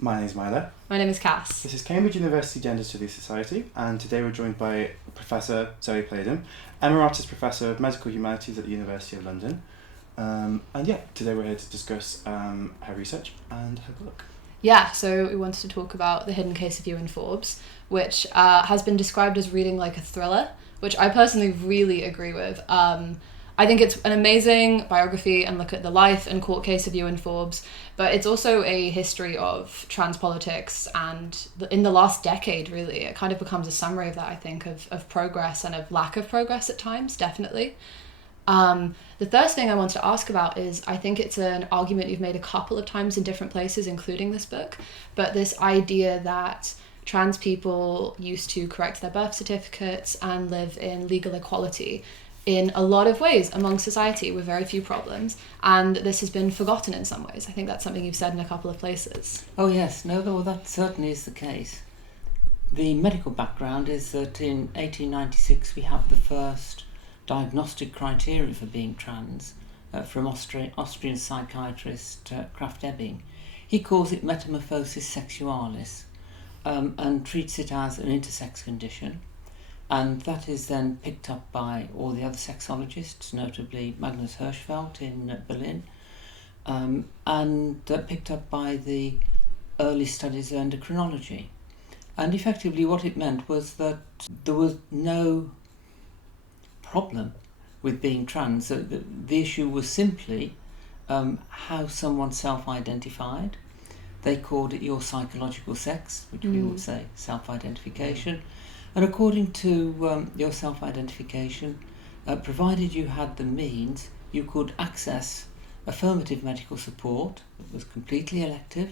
My name is Myla. My name is Cass. This is Cambridge University Gender Studies Society, and today we're joined by Professor Zoë Playdon, Emeritus Professor of Medical Humanities at the University of London. Today we're here to discuss her research and her book. Yeah, so we wanted to talk about The Hidden Case of Ewan Forbes, which has been described as reading like a thriller, which I personally really agree with. I think it's an amazing biography and look at the life and court case of Ewan Forbes, but it's also a history of trans politics and in the last decade, really. It kind of becomes a summary of that, I think, of progress and of lack of progress at times, definitely. The first thing I wanted to ask about is, I think it's an argument you've made a couple of times in different places, including this book, but this idea that trans people used to correct their birth certificates and live in legal equality in a lot of ways among society with very few problems, and this has been forgotten in some ways. I think that's something you've said in a couple of places. Oh yes, no, that certainly is the case. The medical background is that in 1896 we have the first diagnostic criteria for being trans from Austrian psychiatrist Krafft Ebing. He calls it metamorphosis sexualis and treats it as an intersex condition. And that is then picked up by all the other sexologists, notably Magnus Hirschfeld in Berlin, and picked up by the early studies of endocrinology. And effectively what it meant was that there was no problem with being trans. The issue was simply how someone self-identified. They called it your psychological sex, which we would say self-identification. And according to your self-identification, provided you had the means, you could access affirmative medical support. It was completely elective.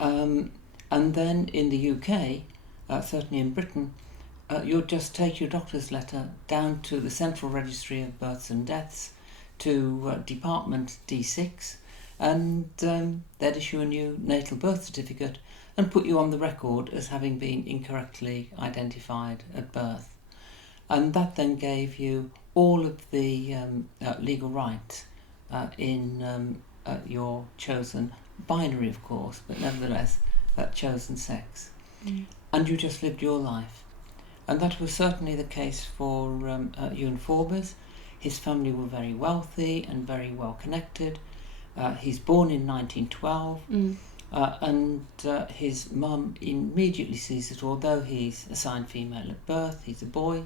And then in the UK, certainly in Britain, you'd just take your doctor's letter down to the Central Registry of Births and Deaths, to Department D6, and they'd issue a new natal birth certificate and put you on the record as having been incorrectly identified at birth. And that then gave you all of the legal rights in your chosen binary, of course, but nevertheless chosen sex. And you just lived your life. And that was certainly the case for Ewan Forbes. His family were very wealthy and very well connected. He's born in 1912. And his mum immediately sees that although he's assigned female at birth, he's a boy,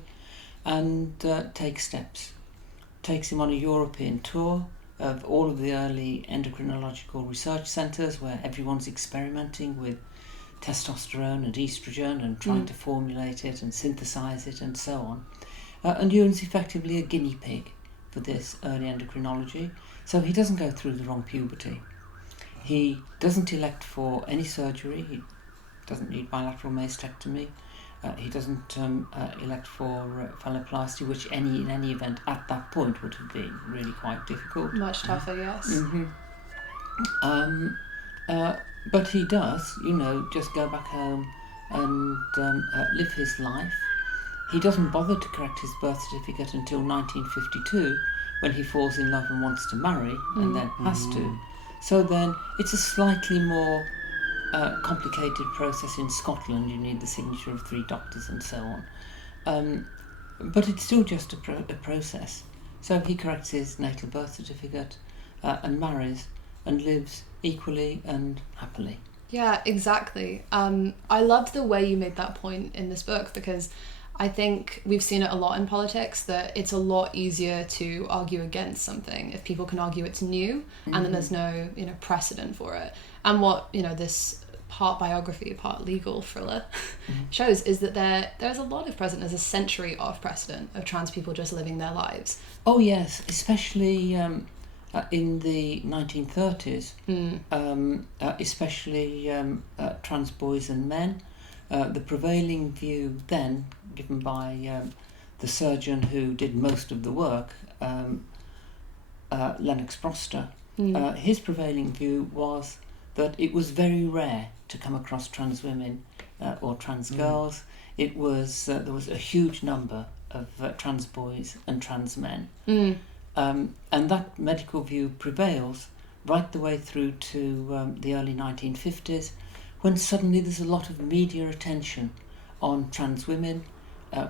and takes steps. Takes him on a European tour of all of the early endocrinological research centres where everyone's experimenting with testosterone and estrogen and trying to formulate it and synthesise it and so on. And Ewan's effectively a guinea pig for this early endocrinology, so he doesn't go through the wrong puberty. He doesn't elect for any surgery. He doesn't need bilateral mastectomy. He doesn't elect for phalloplasty, which in any event at that point would have been really quite difficult. Much tougher, yes. But he does, just go back home and live his life. He doesn't bother to correct his birth certificate until 1952, when he falls in love and wants to marry, and then has to. So then it's a slightly more complicated process in Scotland. You need the signature of 3 doctors and so on. But it's still just a process. So he corrects his natal birth certificate and marries and lives equally and happily. Yeah, exactly. I loved the way you made that point in this book, because I think we've seen it a lot in politics, that it's a lot easier to argue against something if people can argue it's new and then there's no precedent for it. And what this part biography, part legal thriller shows is that there's a lot of precedent. There's a century of precedent of trans people just living their lives. Oh yes, especially in the 1930s, especially trans boys and men. The prevailing view then, given by the surgeon who did most of the work, Lennox Broster, his prevailing view was that it was very rare to come across trans women or trans girls. It was there was a huge number of trans boys and trans men, and that medical view prevails right the way through to the early 1950s, when suddenly there's a lot of media attention on trans women,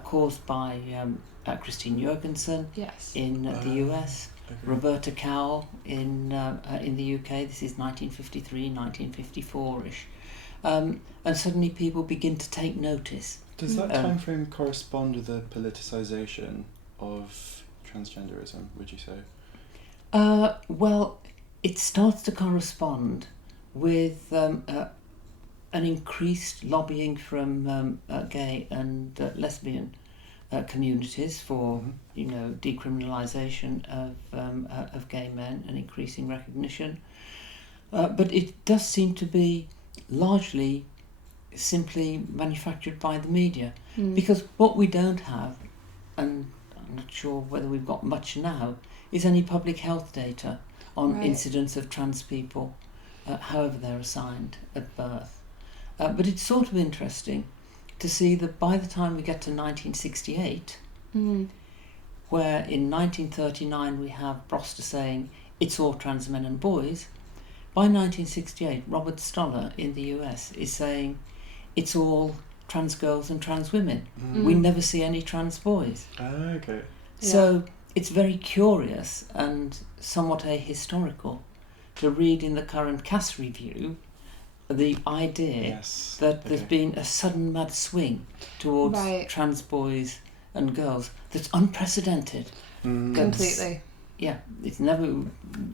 caused by Christine Jorgensen Yes. in the US, Roberta Cowell in the UK. This is 1953, 1954-ish. And suddenly people begin to take notice. Does that time frame correspond with the politicization of transgenderism, would you say? Well, it starts to correspond with an increased lobbying from gay and lesbian communities for, decriminalisation of gay men and increasing recognition. But it does seem to be largely simply manufactured by the media, because what we don't have, and I'm not sure whether we've got much now, is any public health data on incidents of trans people, however they're assigned at birth. But it's sort of interesting to see that by the time we get to 1968, where in 1939 we have Broster saying it's all trans men and boys, by 1968 Robert Stoller in the US is saying it's all trans girls and trans women. We never see any trans boys. Okay. So it's very curious and somewhat ahistorical to read in the current Cass review the idea that there's been a sudden mad swing towards trans boys and girls that's unprecedented. Completely. Yeah, it's never...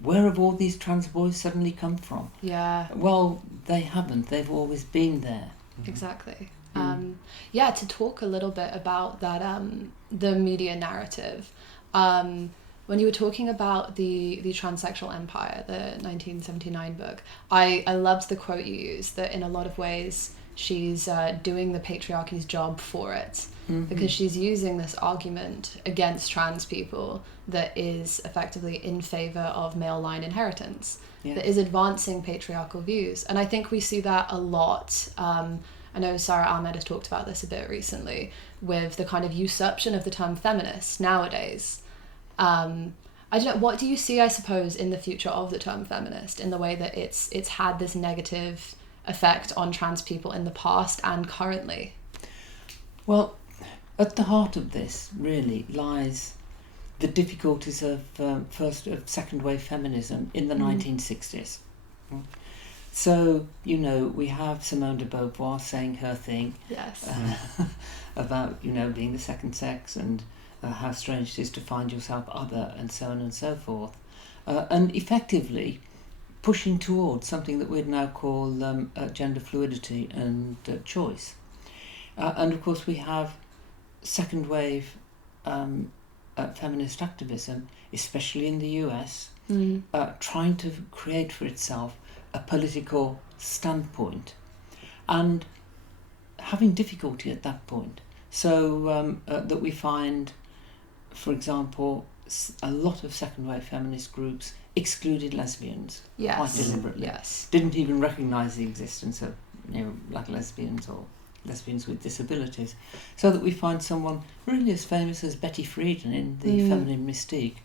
Where have all these trans boys suddenly come from? Yeah. Well, they haven't. They've always been there. Exactly. To talk a little bit about that, the media narrative. When you were talking about the Transsexual Empire, the 1979 book, I loved the quote you used, that in a lot of ways she's doing the patriarchy's job for it, because she's using this argument against trans people that is effectively in favour of male line inheritance, that is advancing patriarchal views. And I think we see that a lot. I know Sarah Ahmed has talked about this a bit recently with the kind of usurpation of the term feminist nowadays. I don't know, what do you see, I suppose, in the future of the term feminist, in the way that it's had this negative effect on trans people in the past and currently? Well, at the heart of this really lies the difficulties of second wave feminism in the 1960s. So, we have Simone de Beauvoir saying her thing about, being the second sex and how strange it is to find yourself other, and so on and so forth. And effectively pushing towards something that we'd now call gender fluidity and choice. And of course we have second wave feminist activism, especially in the US, trying to create for itself a political standpoint and having difficulty at that point. So that we find, for example, a lot of second wave feminist groups excluded lesbians quite deliberately. Didn't even recognise the existence of black lesbians or lesbians with disabilities. So that we find someone really as famous as Betty Friedan in The Feminine Mystique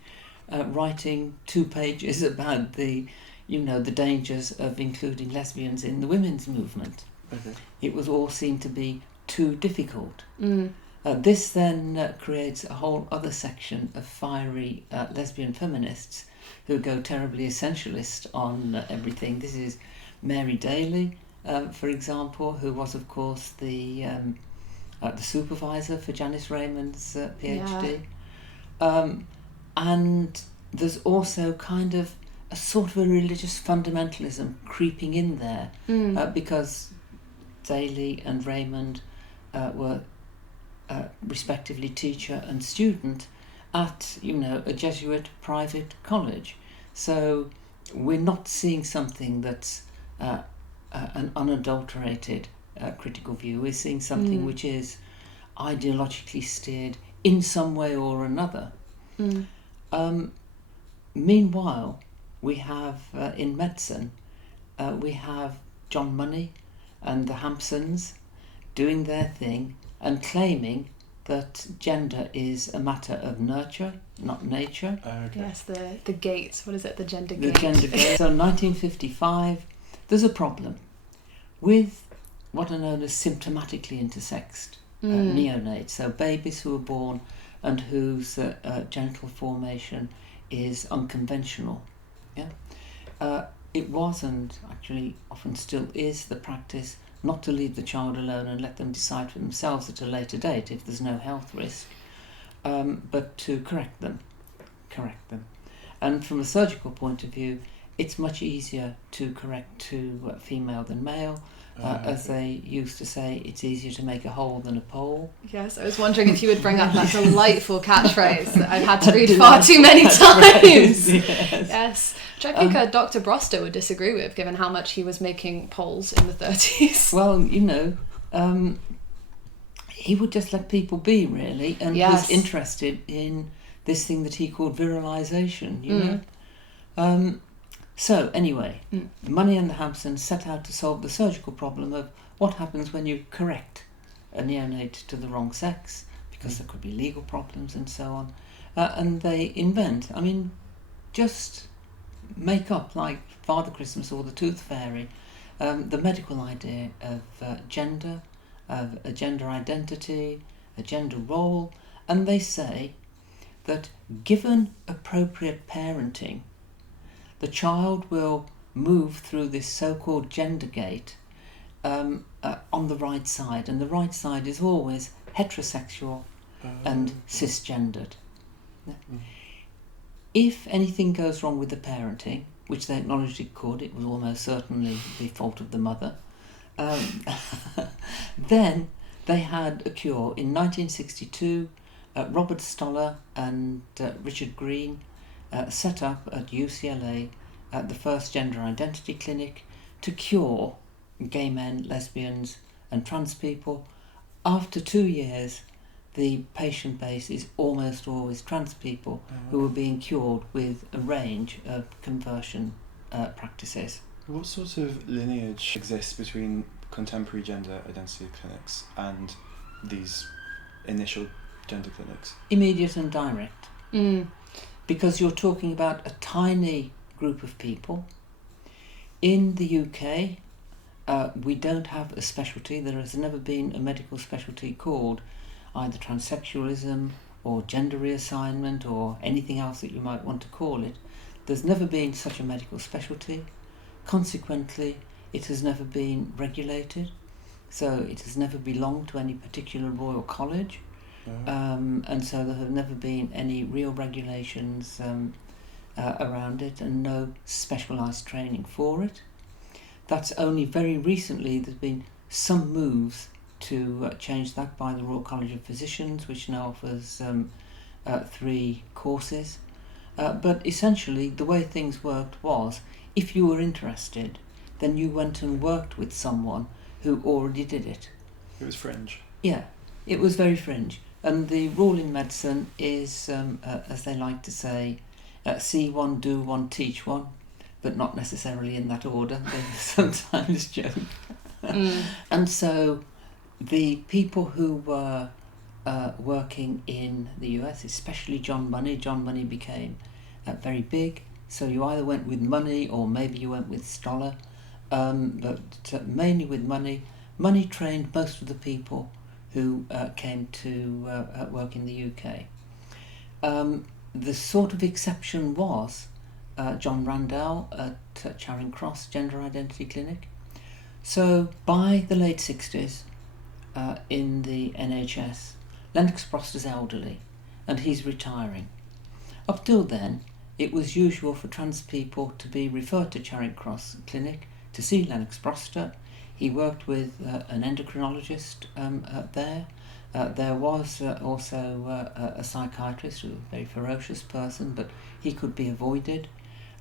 writing 2 pages about the dangers of including lesbians in the women's movement. It was all seen to be too difficult. This then creates a whole other section of fiery lesbian feminists who go terribly essentialist on everything. This is Mary Daly, for example, who was, of course, the supervisor for Janice Raymond's PhD. And there's also kind of a sort of a religious fundamentalism creeping in there, because Daly and Raymond were respectively teacher and student at a Jesuit private college. So we're not seeing something that's an unadulterated critical view. We're seeing something which is ideologically steered in some way or another. Meanwhile, we have in medicine, we have John Money and the Hampsons doing their thing and claiming that gender is a matter of nurture, not nature. Yes, the gates. What is it? The gender The gate. gender gate. So 1955, there's a problem with what are known as symptomatically intersexed neonates, so babies who are born and whose genital formation is unconventional. It was, and actually often still is, the practice not to leave the child alone and let them decide for themselves at a later date if there's no health risk, but to correct them. And from a surgical point of view, it's much easier to correct to female than male. As they used to say, it's easier to make a hole than a pole. Yes, I was wondering if you would bring up that delightful catchphrase that I've had to read far too many times. Yes. Which I think Dr. Broster would disagree with, given how much he was making poles in the 30s. Well, he would just let people be, really, and was interested in this thing that he called virilization, you know. So, anyway, Money and the Hampsons set out to solve the surgical problem of what happens when you correct a neonate to the wrong sex, because there could be legal problems and so on. And they invent, just make up, like Father Christmas or the Tooth Fairy, the medical idea of gender, of a gender identity, a gender role, and they say that given appropriate parenting, the child will move through this so-called gender gate on the right side, and the right side is always heterosexual and cisgendered. If anything goes wrong with the parenting, which they acknowledged it could, it was almost certainly the fault of the mother, then they had a cure. In 1962, Robert Stoller and Richard Green set up at UCLA the first gender identity clinic to cure gay men, lesbians and trans people. After 2 years, the patient base is almost always trans people who are being cured with a range of conversion practices. What sort of lineage exists between contemporary gender identity clinics and these initial gender clinics? Immediate and direct. Because you're talking about a tiny group of people. In the UK, we don't have a specialty. There has never been a medical specialty called either transsexualism or gender reassignment or anything else that you might want to call it. There's never been such a medical specialty. Consequently, it has never been regulated, so it has never belonged to any particular royal college. And so there have never been any real regulations around it and no specialised training for it. That's only very recently there's been some moves to change that by the Royal College of Physicians, which now offers 3 courses. But essentially the way things worked was, if you were interested, then you went and worked with someone who already did it. It was fringe. Yeah, it was very fringe. And the rule in medicine is, as they like to say, see one, do one, teach one, but not necessarily in that order. They sometimes joke. And so the people who were working in the US, especially John Money became very big. So you either went with Money or maybe you went with Stoller, but mainly with Money. Money trained most of the people who came to work in the UK. The sort of exception was John Randall at Charing Cross Gender Identity Clinic. So by the late 60s, in the NHS, Lennox Proster's elderly and he's retiring. Up till then, it was usual for trans people to be referred to Charing Cross Clinic to see Lennox Proster. He worked with an endocrinologist there. There was also a psychiatrist, who was a very ferocious person, but he could be avoided.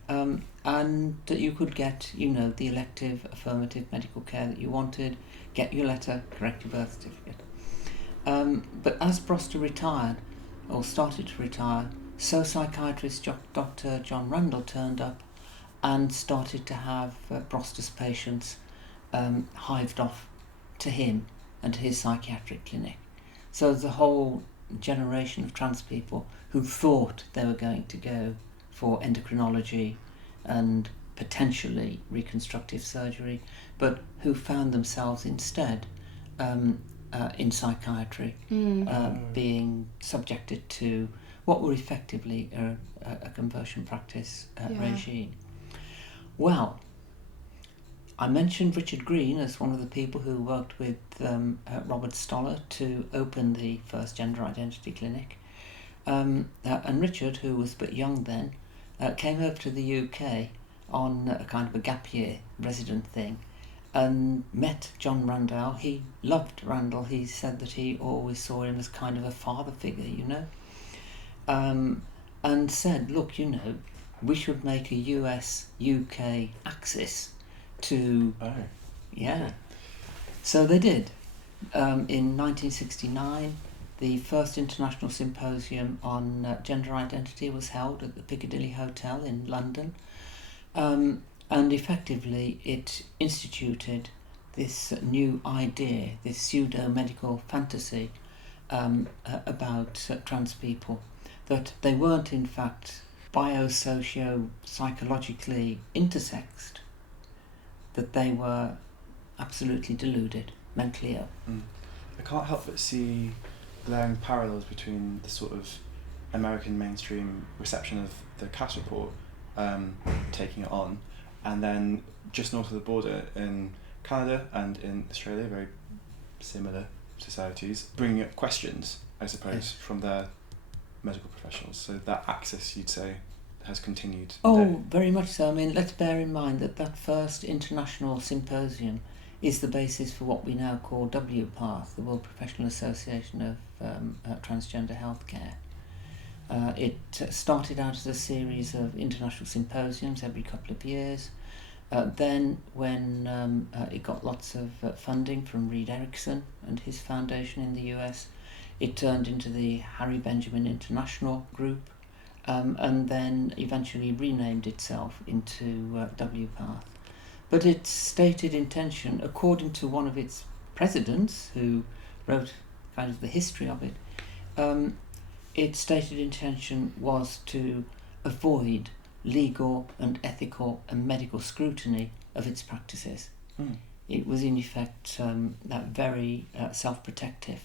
And you could get, the elective affirmative medical care that you wanted, get your letter, correct your birth certificate. But as Proster retired, or started to retire, so psychiatrist Dr. John Randall turned up and started to have Proster's patients hived off to him and to his psychiatric clinic. So the whole generation of trans people who thought they were going to go for endocrinology and potentially reconstructive surgery, but who found themselves instead in psychiatry, being subjected to what were effectively a conversion practice regime. Well, I mentioned Richard Green as one of the people who worked with Robert Stoller to open the first gender identity clinic. And Richard, who was but young then, came over to the UK on a kind of a gap year resident thing and met John Randall. He loved Randall. He said that he always saw him as kind of a father figure, you know, and said, look, you know, we should make a US-UK axis to... Oh. Yeah. So they did. In 1969, the first international symposium on gender identity was held at the Piccadilly Hotel in London. And effectively it instituted this new idea, this pseudo-medical fantasy about trans people, that they weren't in fact biosocio-psychologically intersexed, that they were absolutely deluded, mentally ill. I can't help but see glaring parallels between the sort of American mainstream reception of the Cass report, taking it on, and then just north of the border in Canada and in Australia, very similar societies, bringing up questions, I suppose, from their medical professionals. So that axis, you'd say, has continued. Oh, very much so. I mean, let's bear in mind that that first international symposium is the basis for what we now call WPATH, the World Professional Association of Transgender Healthcare. It started out as a series of international symposiums every couple of years. Then, when it got lots of funding from Reed Erickson and his foundation in the US, it turned into the Harry Benjamin International Group, and then eventually renamed itself into WPATH. But its stated intention, according to one of its presidents, who wrote kind of the history of it, its stated intention was to avoid legal and ethical and medical scrutiny of its practices. It was in effect that very self-protective.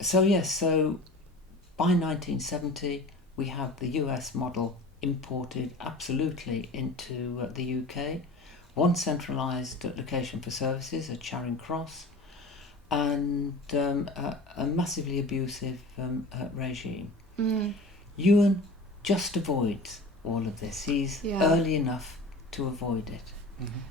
So by 1970 we have the US model imported absolutely into the UK, one centralised location for services at Charing Cross, and a massively abusive regime. Ewan just avoids all of this. He's early enough to avoid it.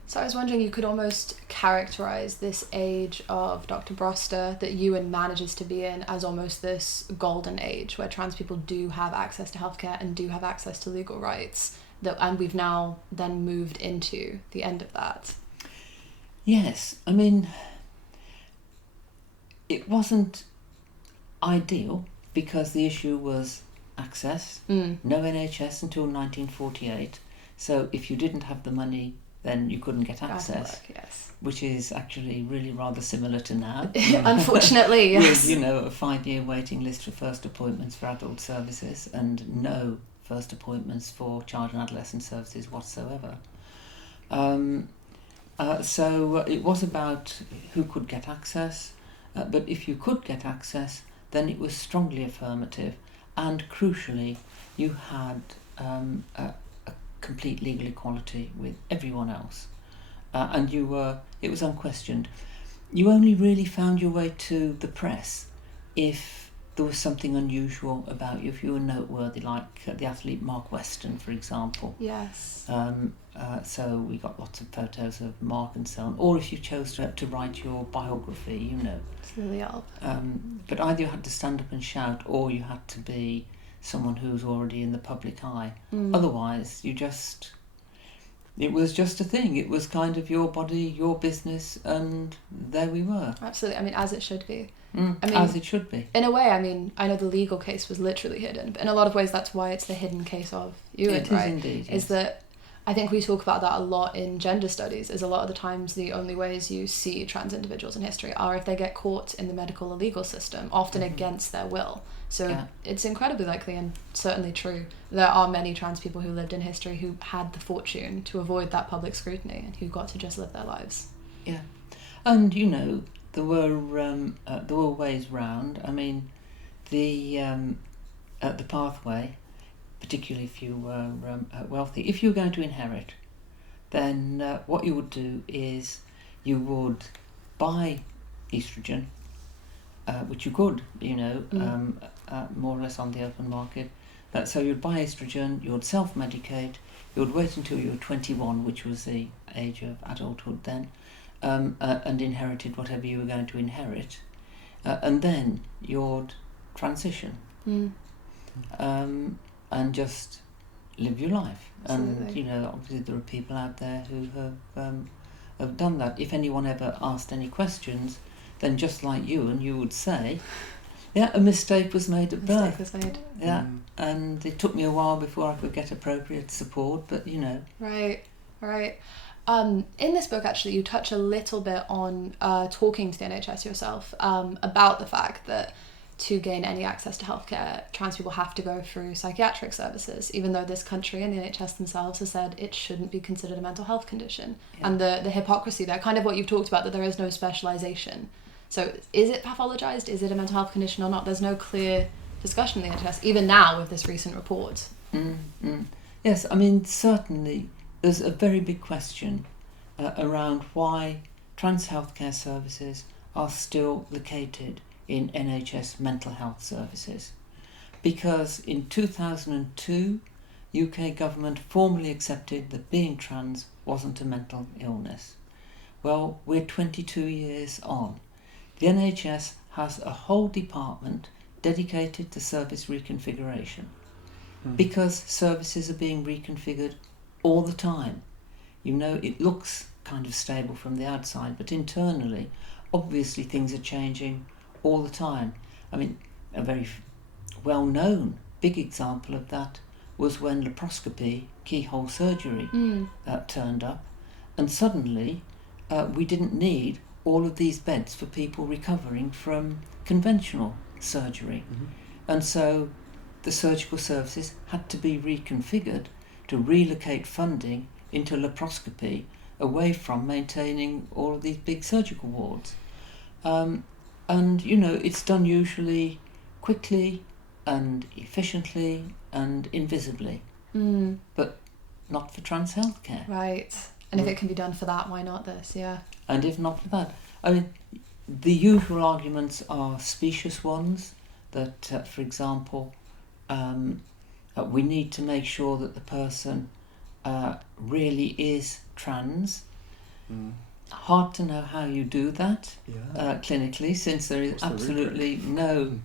So I was wondering, you could almost characterise this age of Dr. Broster that Ewan manages to be in as almost this golden age where trans people do have access to healthcare and do have access to legal rights, and we've now then moved into the end of that. Yes, I mean, it wasn't ideal because the issue was access. No NHS until 1948, so if you didn't have the money, then you couldn't get access. Yes. Which is actually really rather similar to now. Unfortunately, yes. With, a 5-year waiting list for first appointments for adult services and no first appointments for child and adolescent services whatsoever. So it was about who could get access, but if you could get access, then it was strongly affirmative, and crucially, you had a complete legal equality with everyone else, and it was unquestioned. You only really found your way to the press if there was something unusual about you, if you were noteworthy, like the athlete Mark Weston, for example. Yes. So we got lots of photos of Mark and so on, or if you chose to write your biography, It's really odd. But either you had to stand up and shout, or you had to be someone who was already in the public eye. Otherwise, it was just a thing. It was kind of your body, your business, and there we were. Absolutely. I mean, as it should be. As it should be. In a way, I mean, I know the legal case was literally hidden, but in a lot of ways that's why it's the hidden case of Ewan, It is right? indeed, yes. Is that I think we talk about that a lot in gender studies, is a lot of the times the only ways you see trans individuals in history are if they get caught in the medical or legal system, often against their will. So Yeah. it's incredibly likely and certainly true. There are many trans people who lived in history who had the fortune to avoid that public scrutiny and who got to just live their lives. Yeah, and there were ways round. I mean, the pathway, particularly if you were wealthy, if you were going to inherit, then what you would do is you would buy estrogen, which you could, more or less on the open market. So you'd buy estrogen, you would self-medicate, you would wait until you were 21, which was the age of adulthood then, and inherited whatever you were going to inherit, and then you'd transition, and just live your life. Absolutely. And obviously there are people out there who have done that. If anyone ever asked any questions, then just like Ewan, you would say, yeah, a mistake was made at birth. Mistake was made. Yeah, and it took me a while before I could get appropriate support, but Right. In this book, actually, you touch a little bit on talking to the NHS yourself about the fact that to gain any access to healthcare, trans people have to go through psychiatric services, even though this country and the NHS themselves have said it shouldn't be considered a mental health condition. Yeah. And the hypocrisy there, kind of what you've talked about, that there is no specialisation. So is it pathologized? Is it a mental health condition or not? There's no clear discussion in the NHS, even now with this recent report. Yes, I mean, certainly there's a very big question around why trans healthcare services are still located in NHS mental health services. Because in 2002, UK government formally accepted that being trans wasn't a mental illness. Well, we're 22 years on. The NHS has a whole department dedicated to service reconfiguration, because services are being reconfigured all the time. It looks kind of stable from the outside, but internally, obviously things are changing all the time. I mean, a very well-known big example of that was when laparoscopy, keyhole surgery, turned up, and suddenly we didn't need all of these beds for people recovering from conventional surgery. And so the surgical services had to be reconfigured to relocate funding into laparoscopy away from maintaining all of these big surgical wards. And it's done usually quickly and efficiently and invisibly, but not for trans healthcare. Right. And if it can be done for that, why not this? Yeah. And if not for that, I mean, the usual arguments are specious ones, that, for example, we need to make sure that the person really is trans. Hard to know how you do that clinically, since there is absolutely no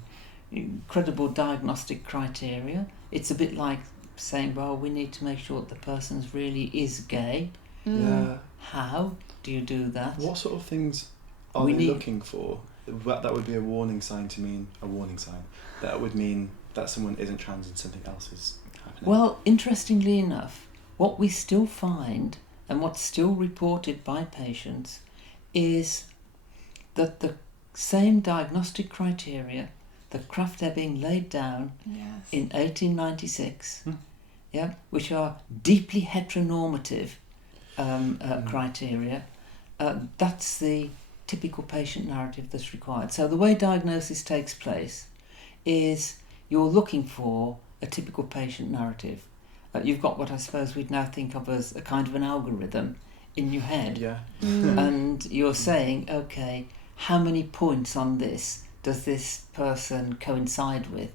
credible diagnostic criteria. It's a bit like saying, well, we need to make sure that the person really is gay. Yeah. How do you do that? What sort of things are they looking for? That would be a warning sign to mean a warning sign. That would mean that someone isn't trans and something else is happening. Well, interestingly enough, what we still find and what's still reported by patients is that the same diagnostic criteria that Krafft-Ebing laid down in 1896, which are deeply heteronormative criteria, that's the typical patient narrative that's required. So the way diagnosis takes place is you're looking for a typical patient narrative. You've got what I suppose we'd now think of as a kind of an algorithm in your head. Yeah. And you're saying, okay, how many points on this does this person coincide with?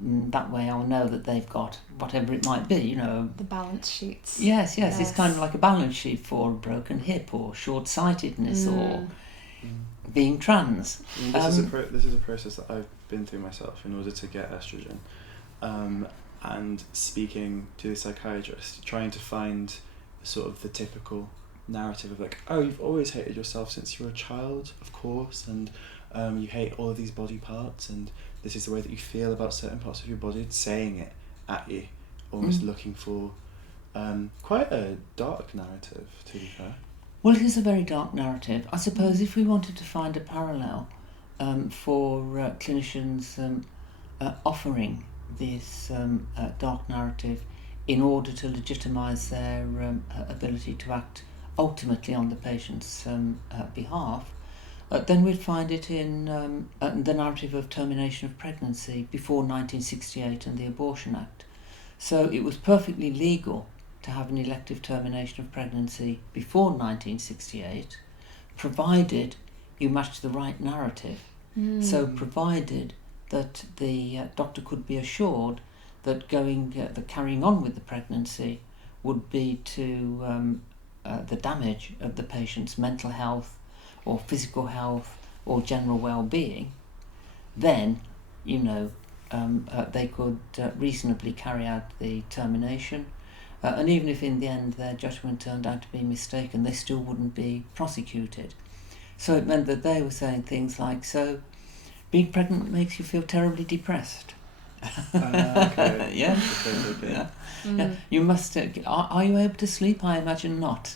That way I'll know that they've got whatever it might be, The balance sheets. Yes, it's kind of like a balance sheet for a broken hip or short-sightedness or being trans. This is a process that I've been through myself in order to get estrogen. And speaking to the psychiatrist, trying to find sort of the typical narrative of like, oh, you've always hated yourself since you were a child, of course, and you hate all of these body parts, and this is the way that you feel about certain parts of your body, saying it at you, almost looking for quite a dark narrative, to be fair. Well, it is a very dark narrative. I suppose if we wanted to find a parallel for clinicians offering this dark narrative in order to legitimise their ability to act ultimately on the patient's behalf, then we'd find it in the narrative of termination of pregnancy before 1968 and the Abortion Act. So it was perfectly legal to have an elective termination of pregnancy before 1968, provided you matched the right narrative. So provided that the doctor could be assured that the carrying on with the pregnancy would be to the damage of the patient's mental health or physical health or general well-being, then, they could reasonably carry out the termination. And even if in the end their judgment turned out to be mistaken, they still wouldn't be prosecuted. So it meant that they were saying things like, so being pregnant makes you feel terribly depressed. Okay. Yeah. Okay. Yeah. Yeah. You must. Are you able to sleep? I imagine not.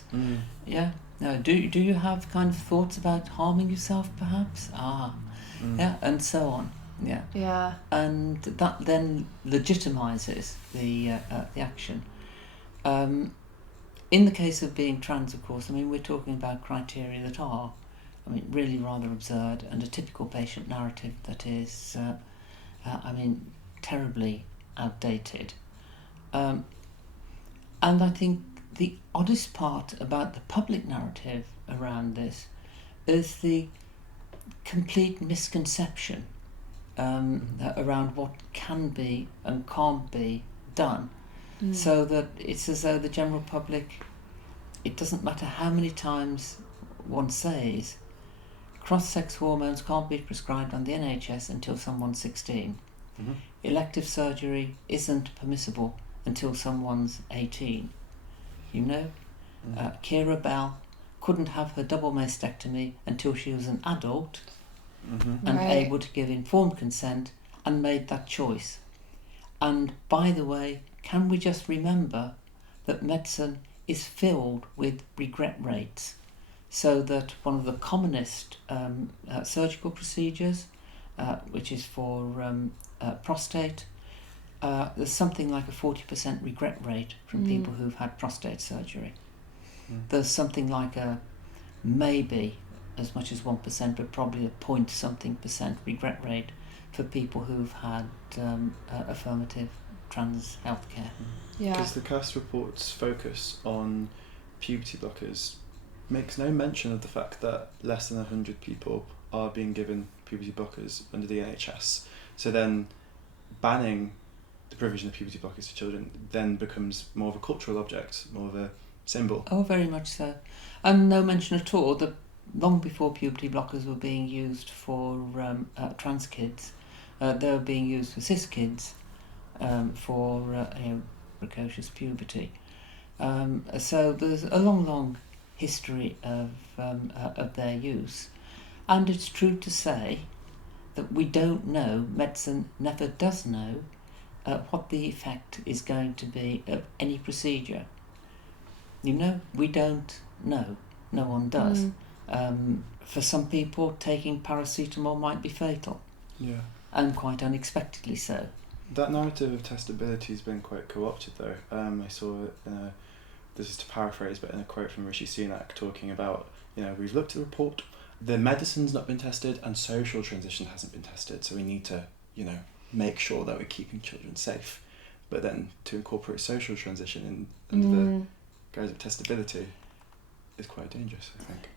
Yeah. No. Do you have kind of thoughts about harming yourself, perhaps? Yeah, and so on. Yeah. Yeah. And that then legitimizes the action. In the case of being trans, of course, we're talking about criteria that are, really rather absurd, and a typical patient narrative that is, terribly outdated. And I think the oddest part about the public narrative around this is the complete misconception around what can be and can't be done. So that it's as though the general public, it doesn't matter how many times one says cross-sex hormones can't be prescribed on the NHS until someone's 16. Elective surgery isn't permissible until someone's 18. Kira Bell couldn't have her double mastectomy until she was an adult and able to give informed consent and made that choice. And by the way, can we just remember that medicine is filled with regret rates, so that one of the commonest surgical procedures, which is for prostate, there's something like a 40% regret rate from people who've had prostate surgery. There's something like a maybe as much as 1%, but probably a point something percent regret rate for people who've had affirmative trans healthcare. Yeah. Because the CAST report's focus on puberty blockers makes no mention of the fact that less than 100 people are being given puberty blockers under the NHS. So then banning the provision of puberty blockers to children then becomes more of a cultural object, more of a symbol. Oh, very much so. And no mention at all that long before puberty blockers were being used for trans kids, they were being used for cis kids for precocious puberty. So there's a long history of their use. And it's true to say that we don't know, medicine never does know, what the effect is going to be of any procedure. We don't know. No one does. For some people, taking paracetamol might be fatal. Yeah. And quite unexpectedly so. That narrative of testability has been quite co-opted though. I saw it this is to paraphrase, but in a quote from Rishi Sunak talking about, we've looked at the report, the medicine's not been tested and social transition hasn't been tested, so we need to, make sure that we're keeping children safe. But then to incorporate social transition under the guise of testability is quite dangerous, I think.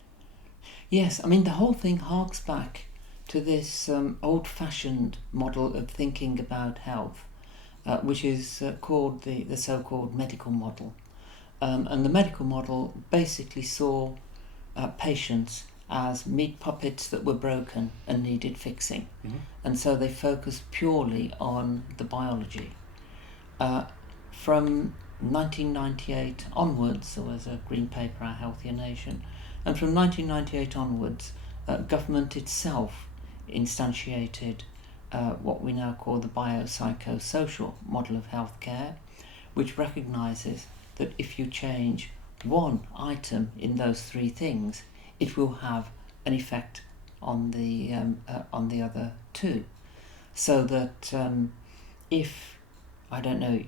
Yes, the whole thing harks back to this old-fashioned model of thinking about health, which is called the so-called medical model. And the medical model basically saw patients as meat puppets that were broken and needed fixing. And so they focused purely on the biology. From 1998 onwards, there was a green paper, Our Healthier Nation, and from 1998 onwards, government itself instantiated what we now call the biopsychosocial model of healthcare, which recognises that if you change one item in those three things, it will have an effect on the other two. so that if, I don't know,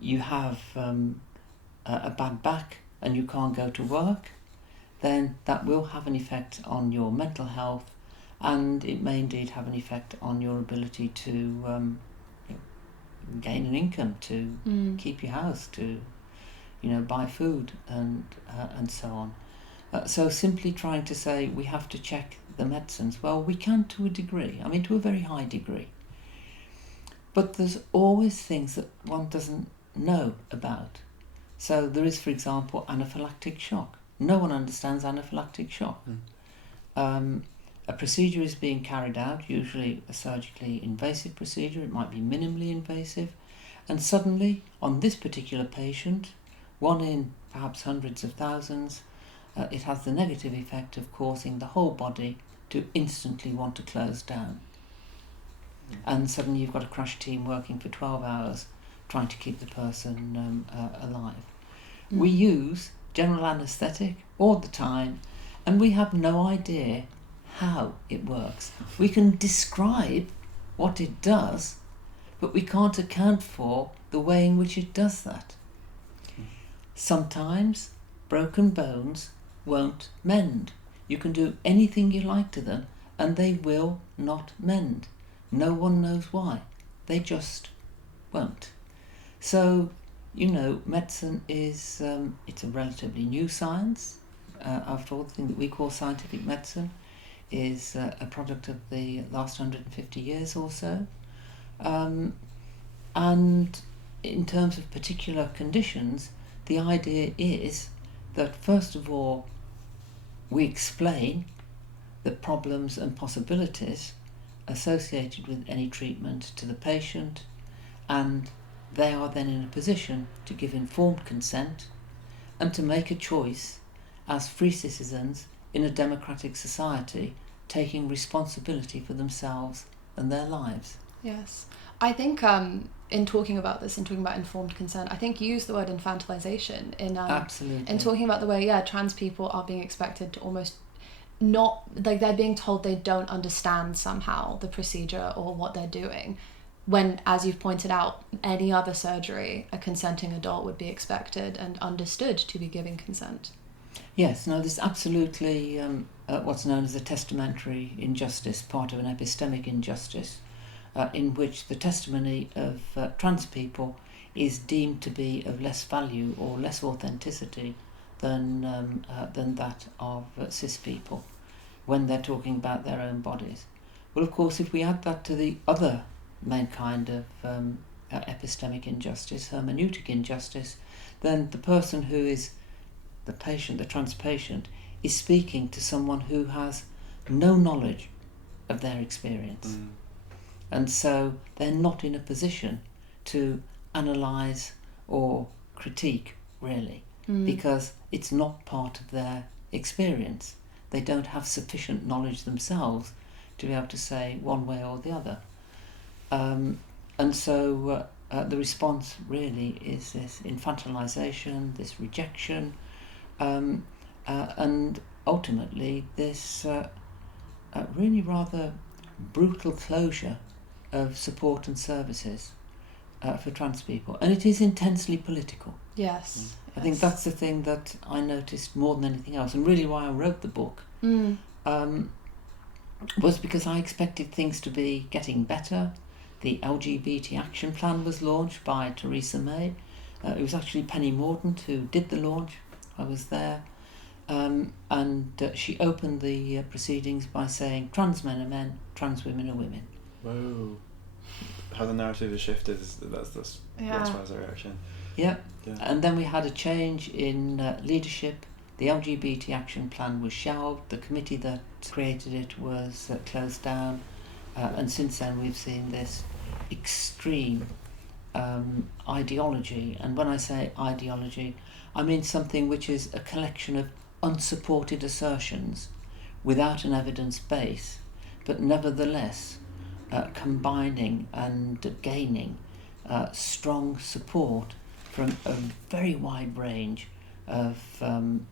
you have a bad back and you can't go to work, then that will have an effect on your mental health, and it may indeed have an effect on your ability to gain an income, to keep your house, to buy food, and so on. So simply trying to say we have to check the medicines, well, we can to a degree, I mean to a very high degree. But there's always things that one doesn't know about. So there is, for example, anaphylactic shock. No one understands anaphylactic shock. A procedure is being carried out, usually a surgically invasive procedure, it might be minimally invasive, and suddenly, on this particular patient, one in perhaps hundreds of thousands, it has the negative effect of causing the whole body to instantly want to close down. And suddenly you've got a crash team working for 12 hours trying to keep the person alive. We use general anaesthetic all the time, and we have no idea how it works. We can describe what it does, but we can't account for the way in which it does that. Sometimes broken bones won't mend. You can do anything you like to them and they will not mend. No one knows why. They just won't. So, medicine is, it's a relatively new science. After all, the thing that we call scientific medicine is a product of the last 150 years or so. And in terms of particular conditions, the idea is that first of all, we explain the problems and possibilities associated with any treatment to the patient, and they are then in a position to give informed consent and to make a choice as free citizens in a democratic society, taking responsibility for themselves and their lives. Yes. I think in talking about this and talking about informed consent, I think you used the word infantilization Absolutely. in talking about the way, trans people are being expected to almost not, like they're being told they don't understand somehow the procedure or what they're doing, when, as you've pointed out, any other surgery, a consenting adult would be expected and understood to be giving consent. Yes, no, there's absolutely what's known as a testamentary injustice, part of an epistemic injustice, in which the testimony of trans people is deemed to be of less value or less authenticity than that of cis people when they're talking about their own bodies. Well, of course, if we add that to the other main kind of epistemic injustice, hermeneutic injustice, then the person who is the patient, the trans patient, is speaking to someone who has no knowledge of their experience. And so they're not in a position to analyse or critique, really, because it's not part of their experience. They don't have sufficient knowledge themselves to be able to say one way or the other. And so the response really is this infantilisation, this rejection, and ultimately this really rather brutal closure of support and services for trans people. And it is intensely political. Yes. I think that's the thing that I noticed more than anything else, and really why I wrote the book, was because I expected things to be getting better. The LGBT Action Plan was launched by Theresa May. It was actually Penny Mordaunt who did the launch. I was there. And she opened the proceedings by saying trans men are men, trans women are women. Whoa. How the narrative has shifted, that's a reaction. Yeah. And then we had a change in leadership. The LGBT Action Plan was shelved. The committee that created it was closed down. And since then we've seen this extreme ideology. And when I say ideology, I mean something which is a collection of unsupported assertions without an evidence base, but nevertheless combining and gaining strong support from a very wide range of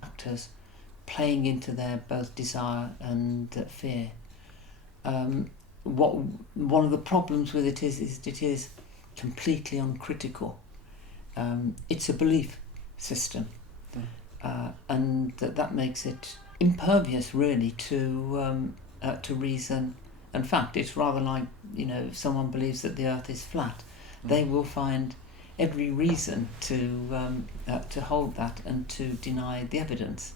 actors, playing into their both desire and fear. one of the problems with it is it is completely uncritical. It's a belief system, and that makes it impervious really to reason and fact. It's rather like, if someone believes that the Earth is flat, they will find every reason to hold that and to deny the evidence.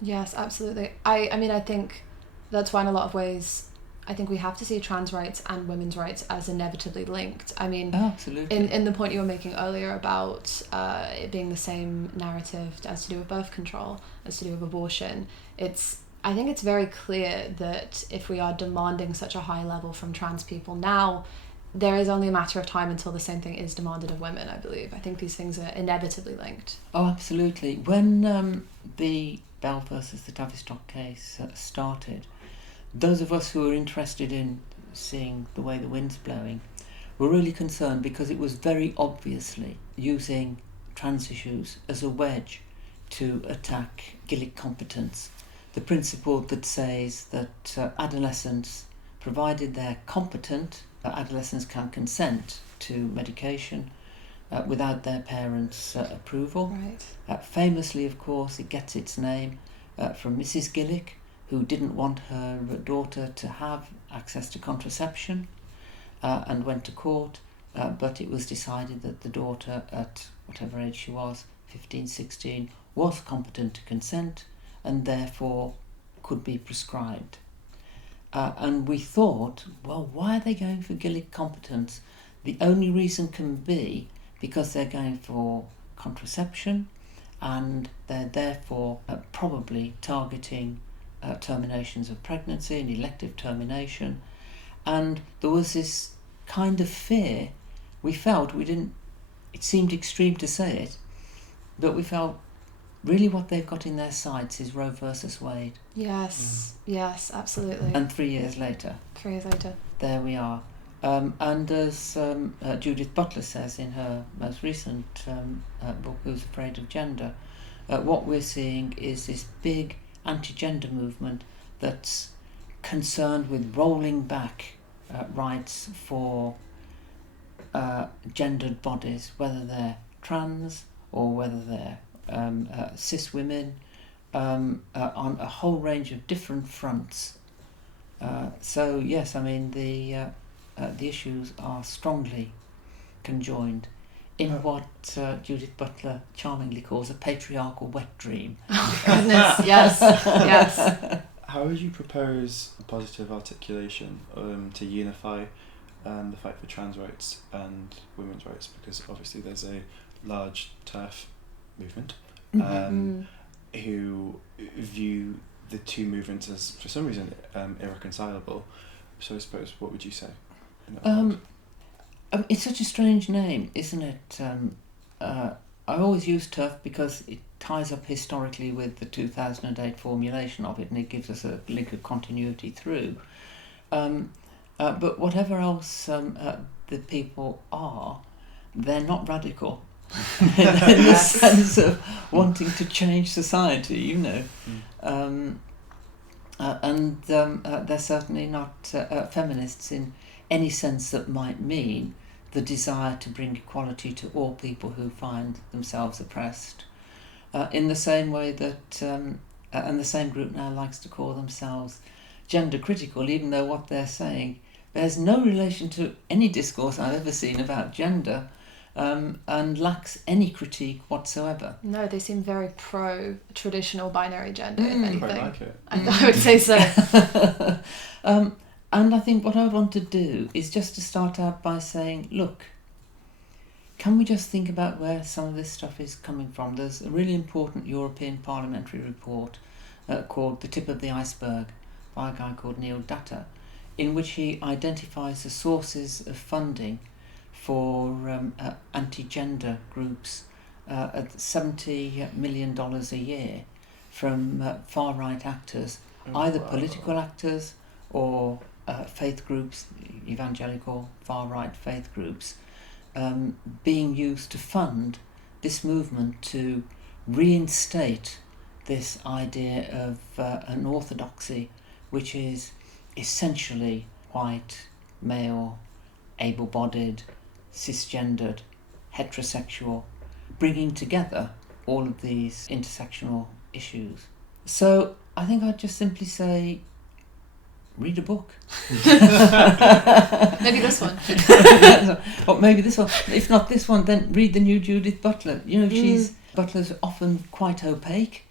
Yes, absolutely. I mean, I think that's why in a lot of ways I think we have to see trans rights and women's rights as inevitably linked. I mean, absolutely. In the point you were making earlier about it being the same narrative as to do with birth control, as to do with abortion, I think it's very clear that if we are demanding such a high level from trans people now, there is only a matter of time until the same thing is demanded of women, I believe. I think these things are inevitably linked. Oh, absolutely. When the Bell versus the Tavistock case started, those of us who were interested in seeing the way the wind's blowing were really concerned, because it was very obviously using trans issues as a wedge to attack Gillick competence, the principle that says that adolescents, provided they're competent, adolescents can consent to medication without their parents' approval. Right. Famously, of course, it gets its name from Mrs. Gillick, who didn't want her daughter to have access to contraception and went to court, but it was decided that the daughter, at whatever age she was, 15, 16, was competent to consent and therefore could be prescribed. And we thought, well, why are they going for Gillick competence? The only reason can be because they're going for contraception, and they're therefore probably targeting terminations of pregnancy and elective termination. And there was this kind of fear. We felt, it seemed extreme to say it, but we felt really what they've got in their sights is Roe versus Wade. Yes, yes, absolutely. And 3 years later. 3 years later. There we are. And as Judith Butler says in her most recent book, Who's Afraid of Gender, what we're seeing is this big anti-gender movement that's concerned with rolling back rights for gendered bodies, whether they're trans or whether they're cis women, on a whole range of different fronts. So yes, I mean the issues are strongly conjoined in what Judith Butler charmingly calls a patriarchal wet dream. Oh goodness, yes, yes. How would you propose a positive articulation to unify the fight for trans rights and women's rights? Because obviously there's a large TERF movement who view the two movements as, for some reason, irreconcilable. So I suppose, what would you say? It's such a strange name, isn't it? I always use TERF because it ties up historically with the 2008 formulation of it, and it gives us a link of continuity through. But whatever else the people are, they're not radical in the sense of wanting to change society, you know. And they're certainly not feminists in any sense that might mean the desire to bring equality to all people who find themselves oppressed. In the same way that, and the same group now likes to call themselves gender critical, even though what they're saying bears no relation to any discourse I've ever seen about gender, and lacks any critique whatsoever. No, they seem very pro-traditional binary gender, if anything. Quite like it. I would say so. And I think what I want to do is just to start out by saying, look, can we just think about where some of this stuff is coming from? There's a really important European parliamentary report called The Tip of the Iceberg by a guy called Neil Datta, in which he identifies the sources of funding for anti-gender groups at $70 million a year from far-right actors, either political actors or faith groups, evangelical far-right faith groups, being used to fund this movement to reinstate this idea of an orthodoxy which is essentially white, male, able-bodied, cisgendered, heterosexual, bringing together all of these intersectional issues. So I think I'd just simply say, read a book. Maybe this one. Or maybe this one. If not this one, then read the new Judith Butler. Butler's often quite opaque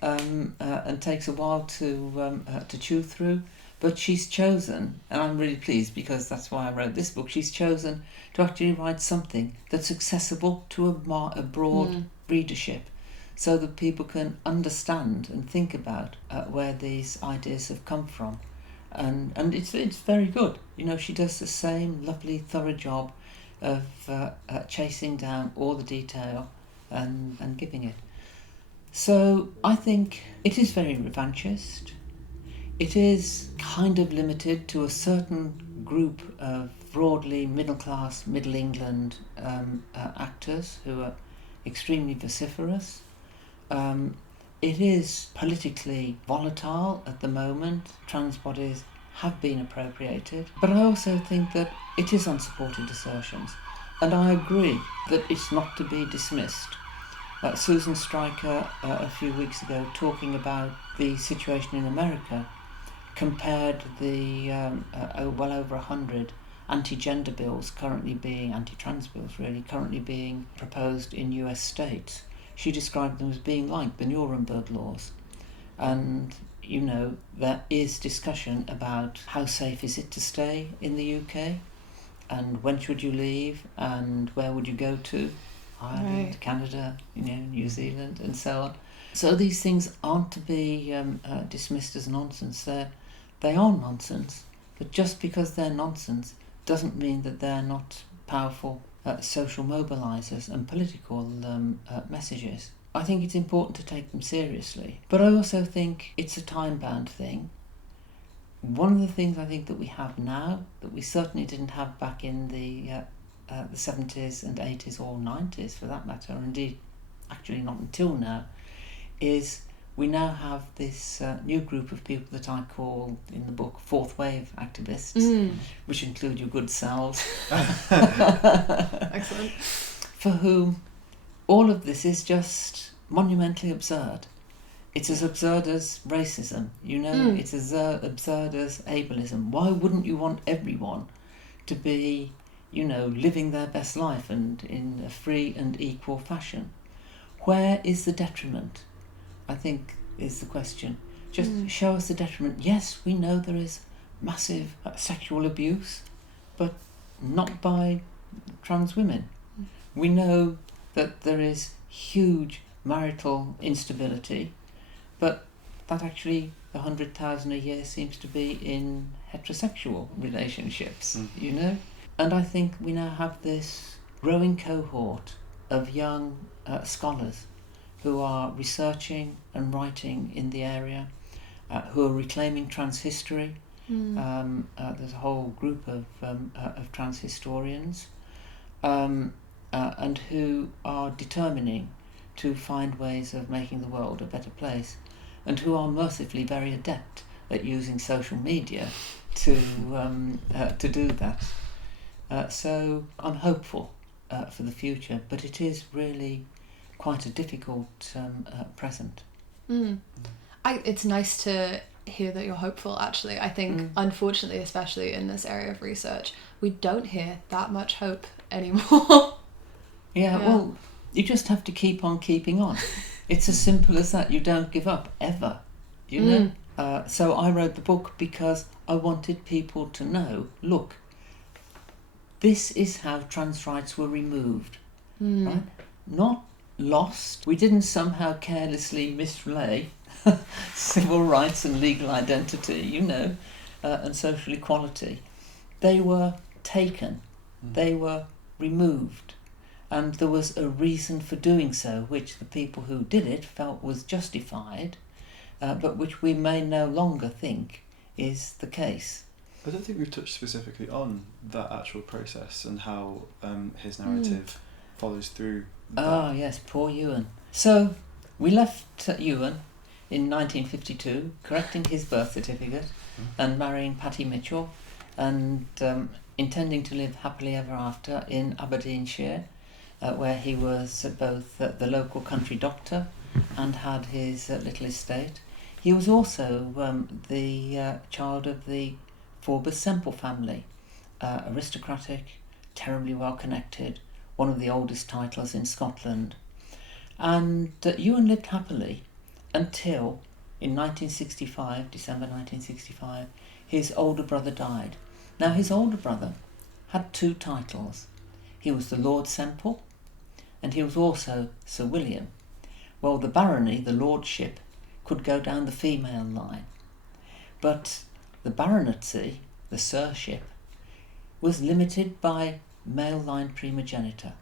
and takes a while to chew through. But she's chosen, and I'm really pleased because that's why I wrote this book, she's chosen to actually write something that's accessible to a broad readership, so that people can understand and think about where these ideas have come from. And it's very good. She does the same lovely, thorough job of chasing down all the detail and giving it. So I think it is very revanchist. It is kind of limited to a certain group of broadly middle-class, Middle England actors who are extremely vociferous. It is politically volatile at the moment. Trans bodies have been appropriated. But I also think that it is unsupported assertions. And I agree that it's not to be dismissed. Susan Stryker, a few weeks ago, talking about the situation in America, compared the well over 100 anti-gender bills anti-trans bills currently being proposed in US states. She described them as being like the Nuremberg laws. And, there is discussion about how safe is it to stay in the UK, and when should you leave, and where would you go to? Ireland, right. Canada, New Zealand, and so on. So these things aren't to be dismissed as nonsense. They are nonsense, but just because they're nonsense doesn't mean that they're not powerful social mobilisers and political messages. I think it's important to take them seriously, but I also think it's a time-bound thing. One of the things I think that we have now, that we certainly didn't have back in the 70s and 80s or 90s for that matter, or indeed actually not until now, is we now have this new group of people that I call in the book fourth wave activists, which include your good selves. Excellent. For whom all of this is just monumentally absurd. It's as absurd as racism, it's as absurd as ableism. Why wouldn't you want everyone to be, living their best life and in a free and equal fashion? Where is the detriment, I think, is the question. Just show us the detriment. Yes, we know there is massive sexual abuse, but not by trans women. We know that there is huge marital instability, but that actually the 100,000 a year seems to be in heterosexual relationships, And I think we now have this growing cohort of young scholars who are researching and writing in the area, who are reclaiming trans history. There's a whole group of trans historians, and who are determining to find ways of making the world a better place, and who are mercifully very adept at using social media to do that. So I'm hopeful for the future, but it is really quite a difficult present. It's nice to hear that you're hopeful, actually. I think, unfortunately, especially in this area of research, we don't hear that much hope anymore. Yeah, well, you just have to keep on keeping on. It's as simple as that. You don't give up, ever, So I wrote the book because I wanted people to know, look, this is how trans rights were removed, right? Not lost. We didn't somehow carelessly mislay civil rights and legal identity, and social equality. They were taken. They were removed. And there was a reason for doing so, which the people who did it felt was justified, but which we may no longer think is the case. I don't think we've touched specifically on that actual process and how his narrative follows through. Ah, yes, poor Ewan. So we left Ewan in 1952, correcting his birth certificate and marrying Patty Mitchell, and intending to live happily ever after in Aberdeenshire, where he was both the local country doctor and had his little estate. He was also the child of the Forbes Semple family, aristocratic, terribly well connected, one of the oldest titles in Scotland. And Ewan lived happily until, in 1965, December 1965, his older brother died. Now, his older brother had two titles. He was the Lord Semple, and he was also Sir William. Well, the barony, the lordship, could go down the female line, but the baronetcy, the sirship, was limited by male line primogeniture.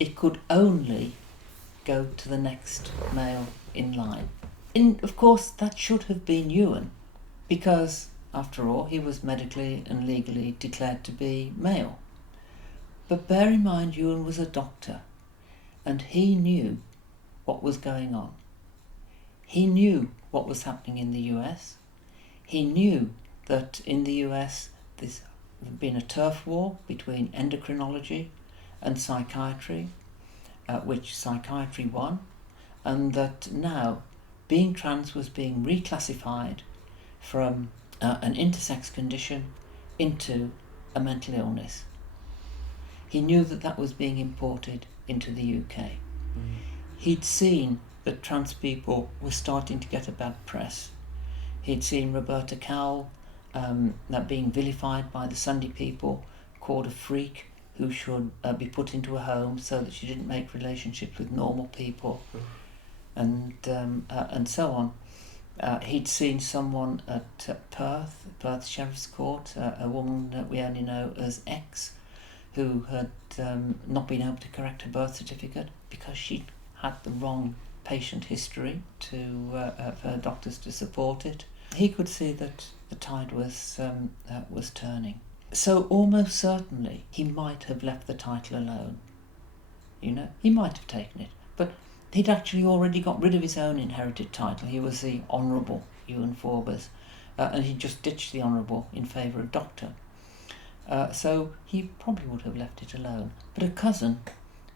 It could only go to the next male in line. And of course, that should have been Ewan, because, after all, he was medically and legally declared to be male. But bear in mind, Ewan was a doctor, and he knew what was going on. He knew what was happening in the US. He knew that in the US there's been a turf war between endocrinology and psychiatry, which psychiatry won, and that now being trans was being reclassified from an intersex condition into a mental illness. He knew that that was being imported into the UK. He'd seen that trans people were starting to get a bad press. He'd seen Roberta Cowell being vilified by the Sunday people, called a freak who should be put into a home so that she didn't make relationships with normal people, and so on. He'd seen someone at Perth Sheriff's Court, a woman that we only know as X, who had not been able to correct her birth certificate because she'd had the wrong patient history for her doctors to support it. He could see that the tide was turning. So almost certainly he might have left the title alone. You know, he might have taken it, but he'd actually already got rid of his own inherited title. He was the Honourable Ewan Forbes, and he just ditched the Honourable in favour of Doctor. So he probably would have left it alone. But a cousin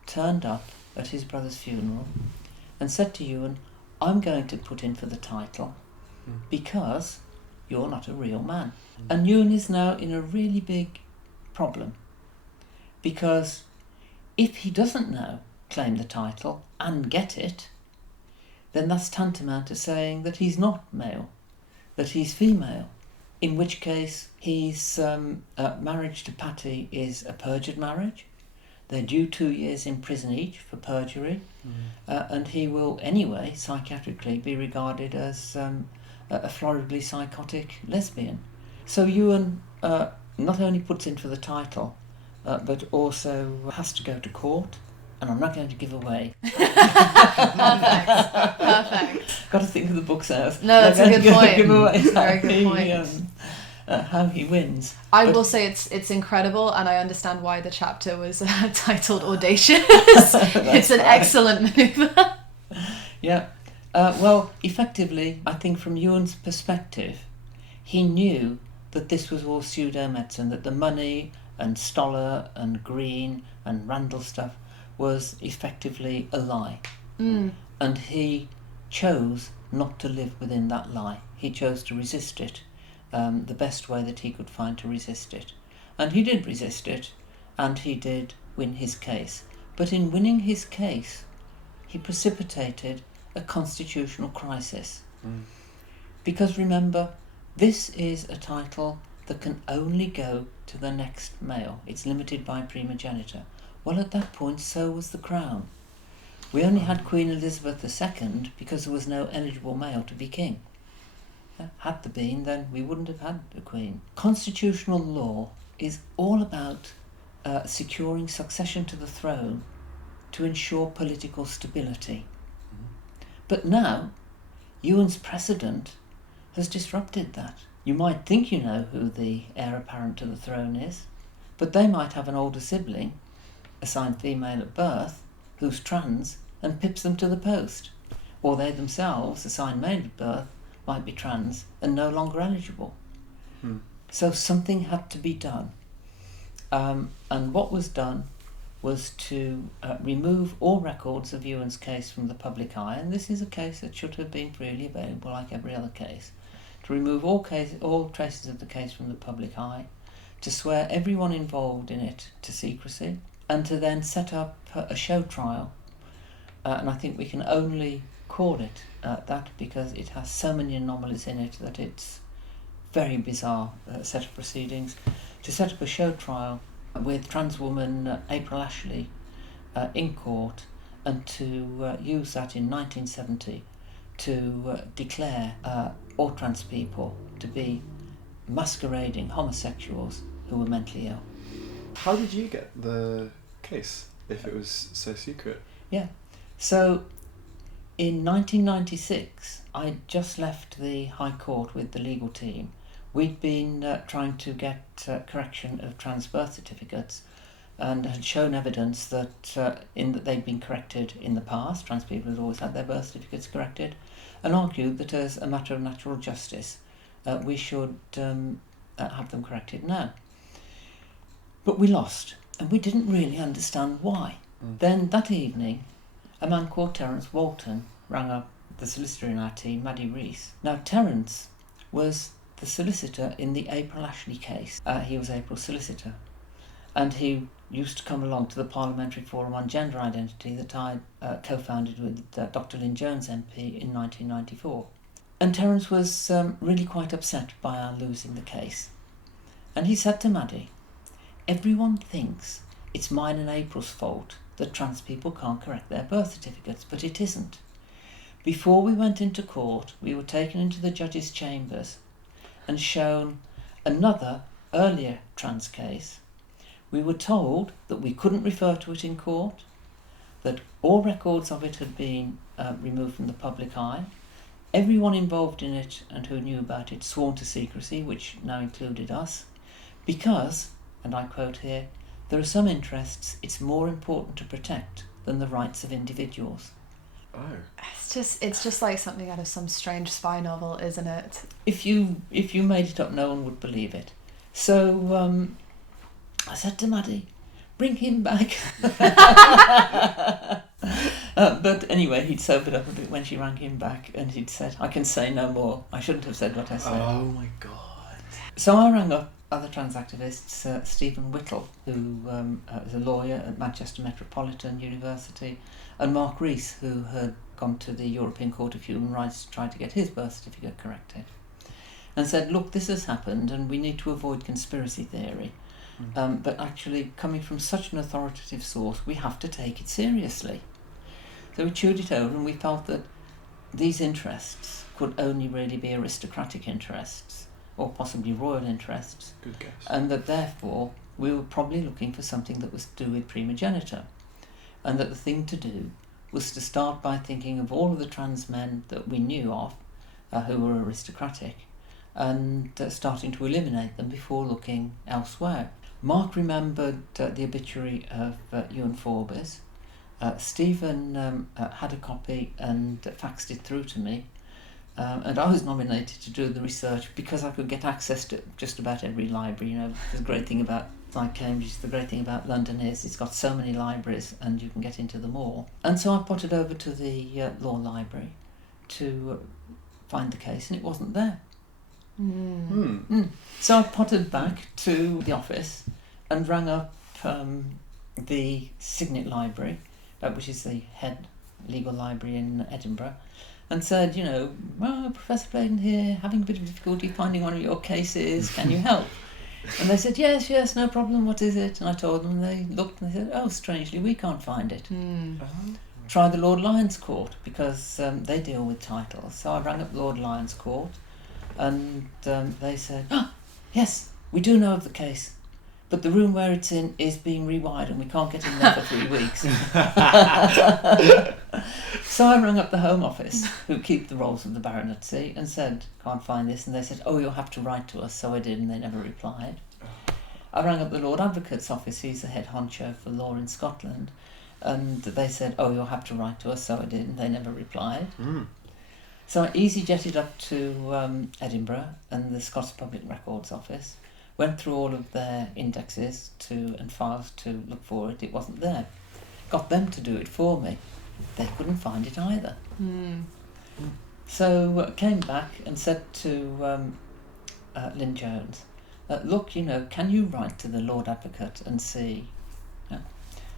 turned up at his brother's funeral and said to Ewan, "I'm going to put in for the title because you're not a real man." And Ewan is now in a really big problem, because if he doesn't now claim the title and get it, then that's tantamount to saying that he's not male, that he's female, in which case his marriage to Patty is a perjured marriage. They're due 2 years in prison each for perjury, and he will anyway psychiatrically be regarded as a floridly psychotic lesbian. So Ewan not only puts in for the title, but also has to go to court, and I'm not going to give away. Perfect. Got to think of the book sales. No, that's a good point. Give away Very good point. How he wins. I will say it's incredible, and I understand why the chapter was titled Audacious. It's an excellent manoeuvre. Yeah. Well, effectively, I think from Ewan's perspective, he knew that this was all pseudo-medicine, that the money and Stoller and Green and Randall stuff was effectively a lie. And he chose not to live within that lie. He chose to resist it, the best way that he could find to resist it. And he did resist it, and he did win his case. But in winning his case, he precipitated a constitutional crisis. Because remember, this is a title that can only go to the next male. It's limited by primogeniture. Well, at that point, so was the crown. We only had Queen Elizabeth II because there was no eligible male to be king. Had there been, then we wouldn't have had a queen. Constitutional law is all about securing succession to the throne to ensure political stability. But now, Ewan's precedent has disrupted that. You might think you know who the heir apparent to the throne is, but they might have an older sibling, assigned female at birth, who's trans, and pips them to the post. Or they themselves, assigned male at birth, might be trans and no longer eligible. So something had to be done. And what was done was to remove all records of Ewan's case from the public eye, and this is a case that should have been freely available like every other case, to remove all traces of the case from the public eye, to swear everyone involved in it to secrecy, and to then set up a show trial. And I think we can only call it that because it has so many anomalies in it that it's very bizarre set of proceedings, to set up a show trial with trans woman April Ashley in court, and to use that in 1970 to declare all trans people to be masquerading homosexuals who were mentally ill. How did you get the case if it was so secret? Yeah, so in 1996 I just left the High Court with the legal team. We'd been trying to get correction of trans birth certificates and had shown evidence that they'd been corrected in the past. Trans people had always had their birth certificates corrected, and argued that as a matter of natural justice we should have them corrected now. But we lost, and we didn't really understand why. Then that evening a man called Terence Walton rang up the solicitor in our team, Maddie Rees. Now Terence was the solicitor in the April Ashley case. He was April's solicitor, and he used to come along to the Parliamentary Forum on Gender Identity that I co-founded with Dr Lynn Jones MP in 1994. And Terence was really quite upset by our losing the case, and he said to Maddie, "Everyone thinks it's mine and April's fault that trans people can't correct their birth certificates, but it isn't. Before we went into court, we were taken into the judge's chambers and shown another earlier trans case. We were told that we couldn't refer to it in court, that all records of it had been removed from the public eye. Everyone involved in it and who knew about it sworn to secrecy, which now included us, because, and I quote here, there are some interests it's more important to protect than the rights of individuals." Oh. It's just like something out of some strange spy novel, isn't it? If you made it up, no one would believe it. So I said to Maddie, "Bring him back." But anyway, he'd sobered up a bit when she rang him back, and he'd said, "I can say no more. I shouldn't have said what I said." Oh my god. So I rang up other trans activists, Stephen Whittle, who is a lawyer at Manchester Metropolitan University, and Mark Rees, who had gone to the European Court of Human Rights to try to get his birth certificate corrected, and said, "Look, this has happened and we need to avoid conspiracy theory. But actually, coming from such an authoritative source, we have to take it seriously." So we chewed it over, and we felt that these interests could only really be aristocratic interests, or possibly royal interests. Good guess. And that therefore we were probably looking for something that was to do with primogeniture, and that the thing to do was to start by thinking of all of the trans men that we knew of who were aristocratic, and starting to eliminate them before looking elsewhere. Mark remembered the obituary of Ewan Forbes. Stephen had a copy and faxed it through to me, and I was nominated to do the research because I could get access to just about every library. You know, the great thing about Cambridge, the great thing about London is it's got so many libraries and you can get into them all. And so I potted over to the law library to find the case, and it wasn't there. So I potted back to the office and rang up the Signet Library, which is the head legal library in Edinburgh, and said, Professor Playdon here, having a bit of difficulty finding one of your cases, can you help? And they said, yes, no problem, what is it? And I told them, and they looked and they said, oh, strangely, we can't find it. Try the Lord Lyons Court, because they deal with titles. So I rang up Lord Lyons Court, and they said, yes, we do know of the case, but the room where it's in is being rewired and we can't get in there for 3 weeks. So I rang up the Home Office, who keep the rolls of the baronetcy, and said, can't find this. And they said, oh, you'll have to write to us. So I did, and they never replied. I rang up the Lord Advocate's office, he's the head honcho for law in Scotland, and they said, oh, you'll have to write to us. So I did, and they never replied. So I easy jetted up to Edinburgh and the Scots Public Records Office, went through all of their indexes and files to look for it. It wasn't there. Got them to do it for me. They couldn't find it either. So came back and said to Lynn Jones, look, can you write to the Lord Advocate and see? Yeah.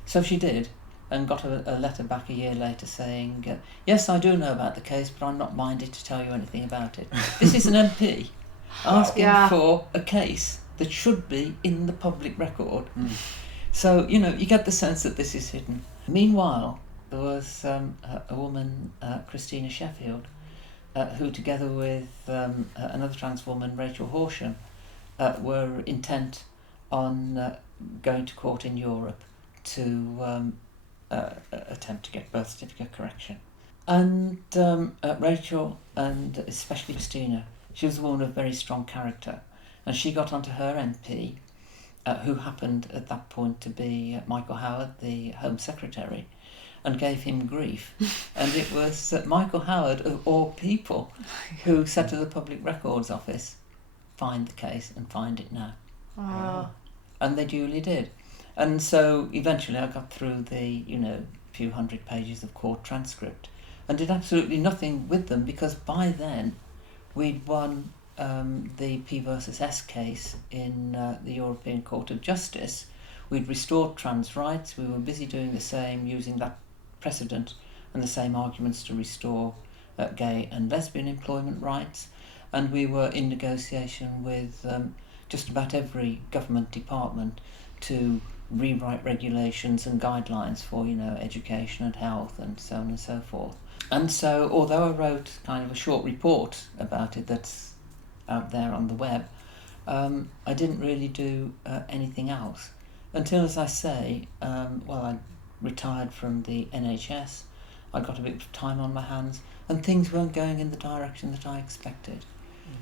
So she did, and got a letter back a year later saying, yes, I do know about the case, but I'm not minded to tell you anything about it. This is an MP asking for a case that should be in the public record. So, you get the sense that this is hidden. Meanwhile, there was a woman, Christina Sheffield, who together with another trans woman, Rachel Horsham, were intent on going to court in Europe to attempt to get birth certificate correction. And Rachel, and especially Christina, she was a woman of very strong character, and she got onto her MP, who happened at that point to be Michael Howard, the Home Secretary, and gave him grief. And it was Michael Howard, of all people, who said to the Public Records Office, find the case and find it now. Wow. And they duly did. And so eventually I got through the, few hundred pages of court transcript and did absolutely nothing with them, because by then we'd won the P versus S case in the European Court of Justice. We'd restored trans rights. We were busy doing the same, using that precedent and the same arguments to restore gay and lesbian employment rights. And we were in negotiation with just about every government department to rewrite regulations and guidelines for, education and health and so on and so forth. And so, although I wrote kind of a short report about it that's out there on the web, I didn't really do anything else until, as I say, I retired from the NHS. I got a bit of time on my hands and things weren't going in the direction that I expected.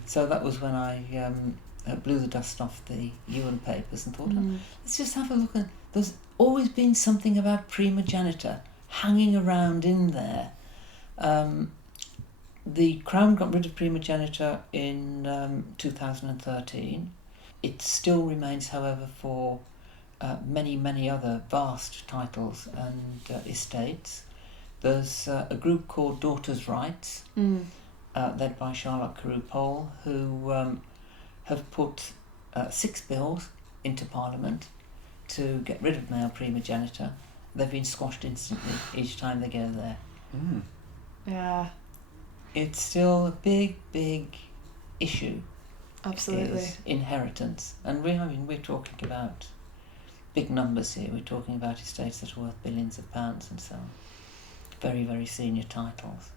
So that was when I blew the dust off the Ewan papers and thought, let's just have a look. There's always been something about primogeniture hanging around in there. The Crown got rid of primogeniture in 2013. It still remains, however, for many, many other vast titles and estates. There's a group called Daughters' Rights, led by Charlotte Carew-Pole, who have put 6 bills into Parliament to get rid of male primogeniture. They've been squashed instantly each time they go there. Yeah. It's still a big, big issue. Absolutely. Is inheritance. And we're talking about big numbers here. We're talking about estates that are worth billions of pounds and so on. Very, very senior titles.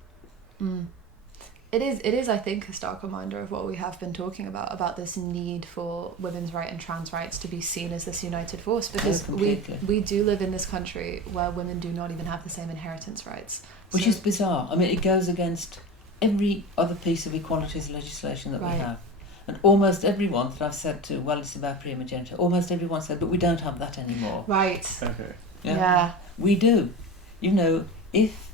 It is, I think, a stark reminder of what we have been talking about this need for women's rights and trans rights to be seen as this united force, because we do live in this country where women do not even have the same inheritance rights. Which is bizarre. I mean, it goes against every other piece of equalities legislation that we have. And almost everyone that I've said to, well, it's about primogeniture, almost everyone said, but we don't have that anymore. Right. Okay. Yeah. We do. If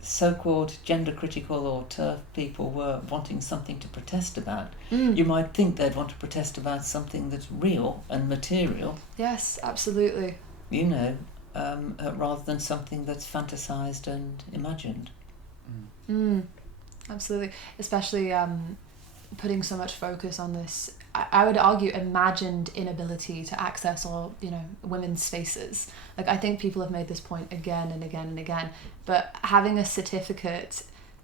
so-called gender-critical or TERF people were wanting something to protest about, you might think they'd want to protest about something that's real and material. Yes, absolutely. Rather than something that's fantasized and imagined. Absolutely. Especially putting so much focus on this, I would argue, imagined inability to access all, women's spaces. Like, I think people have made this point again and again and again, but having a certificate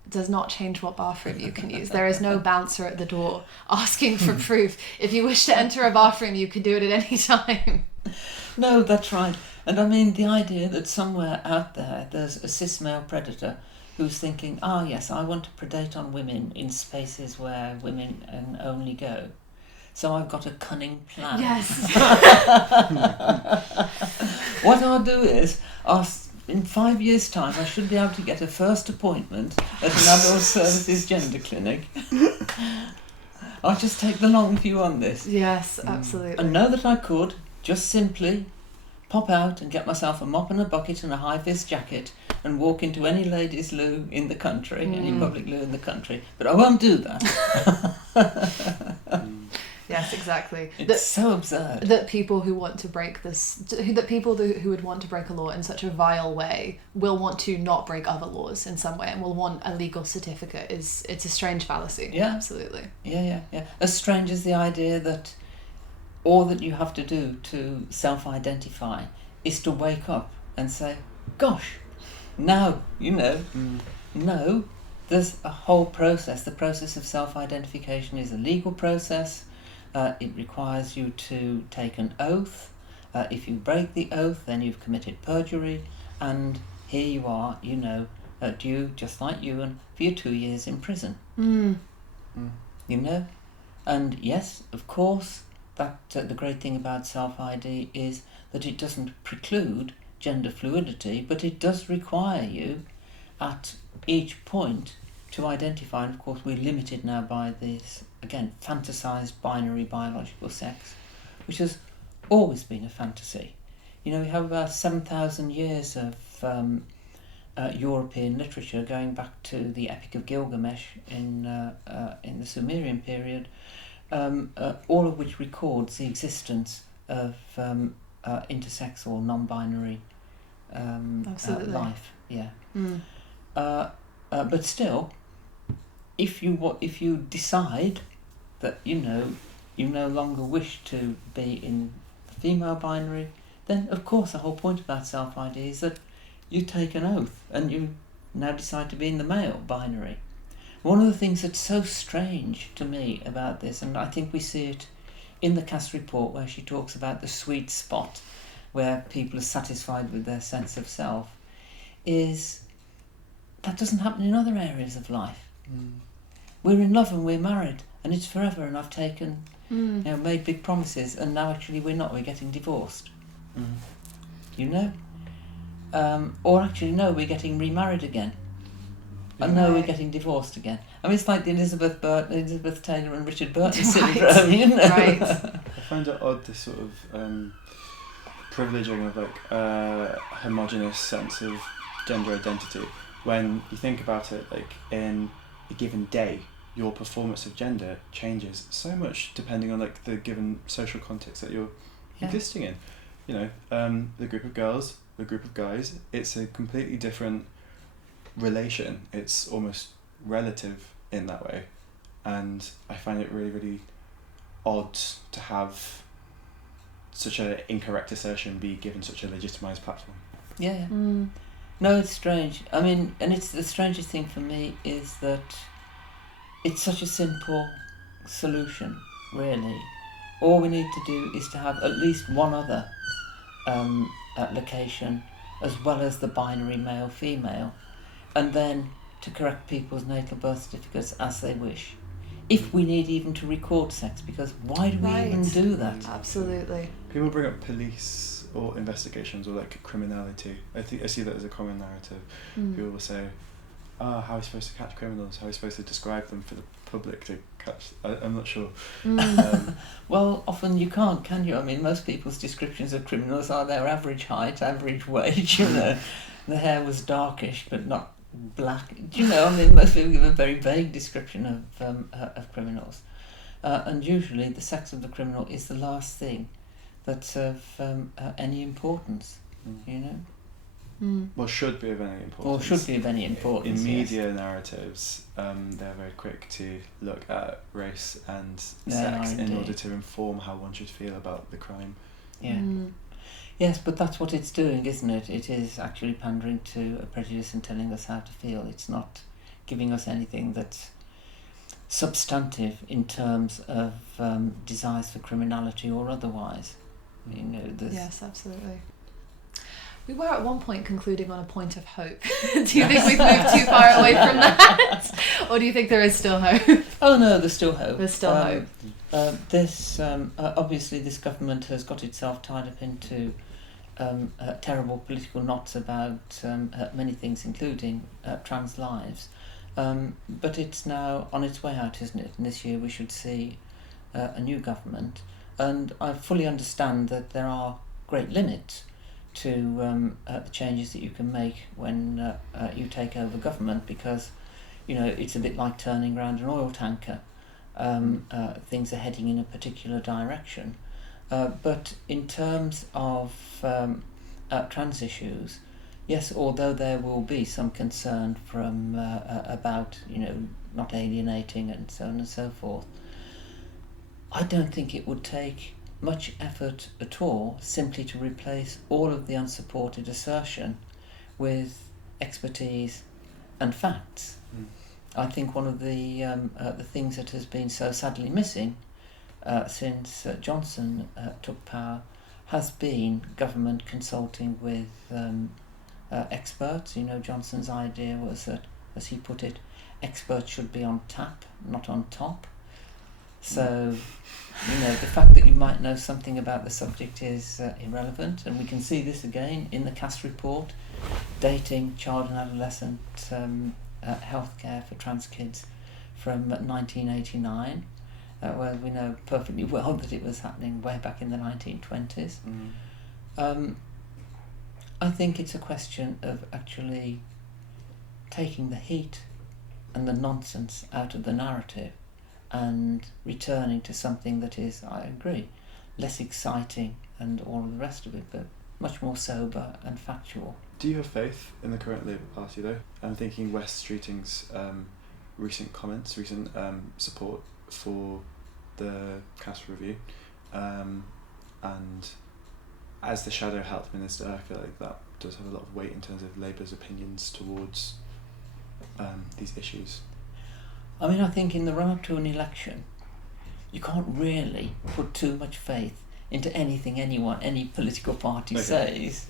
does not change what bathroom you can use. There is no bouncer at the door asking for proof. If you wish to enter a bathroom, you can do it at any time. No, that's right. And I mean, the idea that somewhere out there's a cis male predator who's thinking, yes, I want to predate on women in spaces where women can only go. So I've got a cunning plan. Yes. What I'll do is, in 5 years' time, I should be able to get a first appointment at an adult services gender clinic. I'll just take the long view on this. Yes, absolutely. And know that I could just simply pop out and get myself a mop and a bucket and a high-vis jacket and walk into any ladies' loo in the country, any public loo in the country. But I won't do that. Yes, exactly. It's so absurd. That people who want to break this, that people who would want to break a law in such a vile way will want to not break other laws in some way and will want a legal certificate. It's a strange fallacy. Yeah. Absolutely. Yeah. As strange as the idea that all that you have to do to self-identify is to wake up and say, gosh, now, no, there's a whole process. The process of self-identification is a legal process. It requires you to take an oath. If you break the oath, then you've committed perjury, and here you are, due, just like Ewan, for your 2 years in prison. And yes, of course, that the great thing about self-ID is that it doesn't preclude gender fluidity, but it does require you at each point to identify, and of course we're limited now by this, again, fantasised binary biological sex, which has always been a fantasy. We have about 7,000 years of European literature going back to the Epic of Gilgamesh in the Sumerian period, all of which records the existence of intersex or non-binary life. Yeah. But still, if you decide that you no longer wish to be in the female binary, then of course the whole point about self-ID is that you take an oath and you now decide to be in the male binary. One of the things that's so strange to me about this, and I think we see it in the Cass report where she talks about the sweet spot where people are satisfied with their sense of self, is that doesn't happen in other areas of life. We're in love and we're married and it's forever, and I've taken, made big promises, and now actually we're not, we're getting divorced. Or actually no, we're getting remarried again. And no, we're getting divorced again. I mean, it's like the Elizabeth Taylor and Richard Burton syndrome, Right. I find it odd, this sort of privileging of like homogenous sense of gender identity. When you think about it, like in a given day, your performance of gender changes so much depending on like the given social context that you're existing in. The group of girls, the group of guys, it's a completely different relation. It's almost relative in that way, and I find it really, really odd to have such an incorrect assertion be given such a legitimised platform. Yeah. No, it's strange. I mean, and it's the strangest thing for me is that it's such a simple solution, really. All we need to do is to have at least one other location, as well as the binary male-female, and then to correct people's natal birth certificates as they wish. If we need even to record sex, because why do we even do that? Absolutely. People bring up police or investigations or like criminality. I see that as a common narrative. People will say, how are we supposed to catch criminals? How are we supposed to describe them for the public to catch? I'm not sure. Well, often you can't, can you? I mean, most people's descriptions of criminals are their average height, average weight, The hair was darkish but not black. I mean, most people give a very vague description of criminals. And usually the sex of the criminal is the last thing that's of any importance, Well, should be of any importance. Or should be of any importance. In media narratives, they're very quick to look at race and sex in order to inform how one should feel about the crime. Yeah. Yes, but that's what it's doing, isn't it? It is actually pandering to a prejudice and telling us how to feel. It's not giving us anything that's substantive in terms of desires for criminality or otherwise. Yes, absolutely. We were at one point concluding on a point of hope. Do you think we've moved too far away from that? Or do you think there is still hope? Oh no, there's still hope. There's still hope. Obviously this government has got itself tied up into terrible political knots about many things, including trans lives. But it's now on its way out, isn't it? And this year we should see a new government. And I fully understand that there are great limits to the changes that you can make when you take over government, because it's a bit like turning around an oil tanker. Things are heading in a particular direction, but in terms of trans issues, yes, although there will be some concern from about not alienating and so on and so forth, I don't think it would take much effort at all simply to replace all of the unsupported assertion with expertise and facts. I think one of the things that has been so sadly missing since Johnson took power has been government consulting with experts. Johnson's idea was that, as he put it, experts should be on tap, not on top. So, the fact that you might know something about the subject is irrelevant, and we can see this again in the Cass report, dating child and adolescent healthcare for trans kids from 1989, where we know perfectly well that it was happening way back in the 1920s. I think it's a question of actually taking the heat and the nonsense out of the narrative and returning to something that is, I agree, less exciting and all of the rest of it, but much more sober and factual. Do you have faith in the current Labour Party, though? I'm thinking Wes Streeting's recent comments, recent support for the Cass review, and as the Shadow Health Minister, I feel like that does have a lot of weight in terms of Labour's opinions towards these issues. I mean, I think in the run-up to an election, you can't really put too much faith into anything any political party says,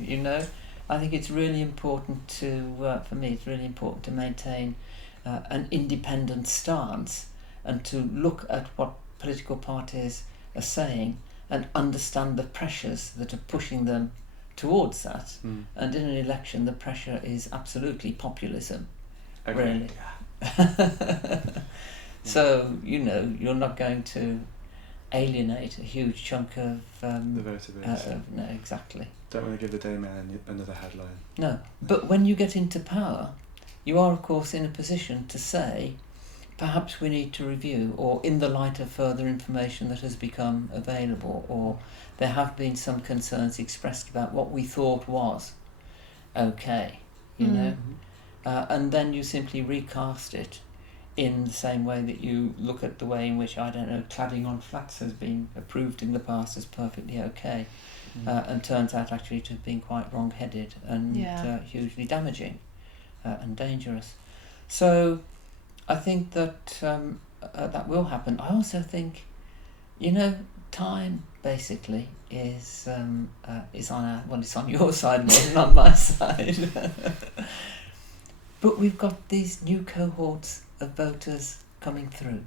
I think it's really important for me, it's really important to maintain an independent stance and to look at what political parties are saying and understand the pressures that are pushing them towards that. And in an election, the pressure is absolutely populism, really. So, you're not going to alienate a huge chunk of the voter base. No, exactly. Don't want to give the Daily Mail another headline. No, but when you get into power, you are, of course, in a position to say, perhaps we need to review, or in the light of further information that has become available, or there have been some concerns expressed about what we thought was okay, and then you simply recast it in the same way that you look at the way in which, cladding on flats has been approved in the past as perfectly okay, and turns out actually to have been quite wrong-headed and hugely damaging and dangerous. So I think that that will happen. I also think, time basically is on it's on your side more than on my side. But we've got these new cohorts of voters coming through.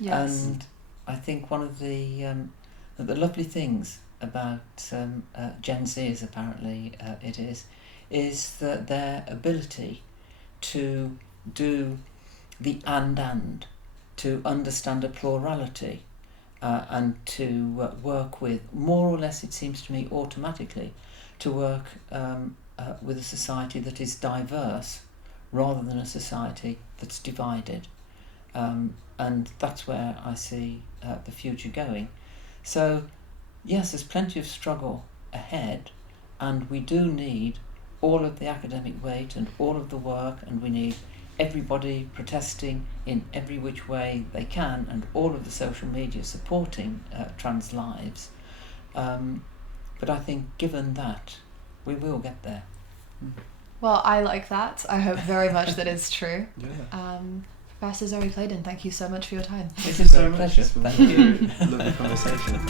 Yes. And I think one of the lovely things about Gen Zers, apparently it is that their ability to do the and to understand a plurality and to work with, more or less it seems to me automatically, to work with a society that is diverse rather than a society that's divided. And that's where I see the future going. So, yes, there's plenty of struggle ahead, and we do need all of the academic weight and all of the work, and we need everybody protesting in every which way they can, and all of the social media supporting trans lives. But I think given that, we will get there. Well, I like that. I hope very much that it's true. Yeah. Professor Zoë Playdon, thank you so much for your time. It's a great pleasure. Thank Thank you. Lovely conversation.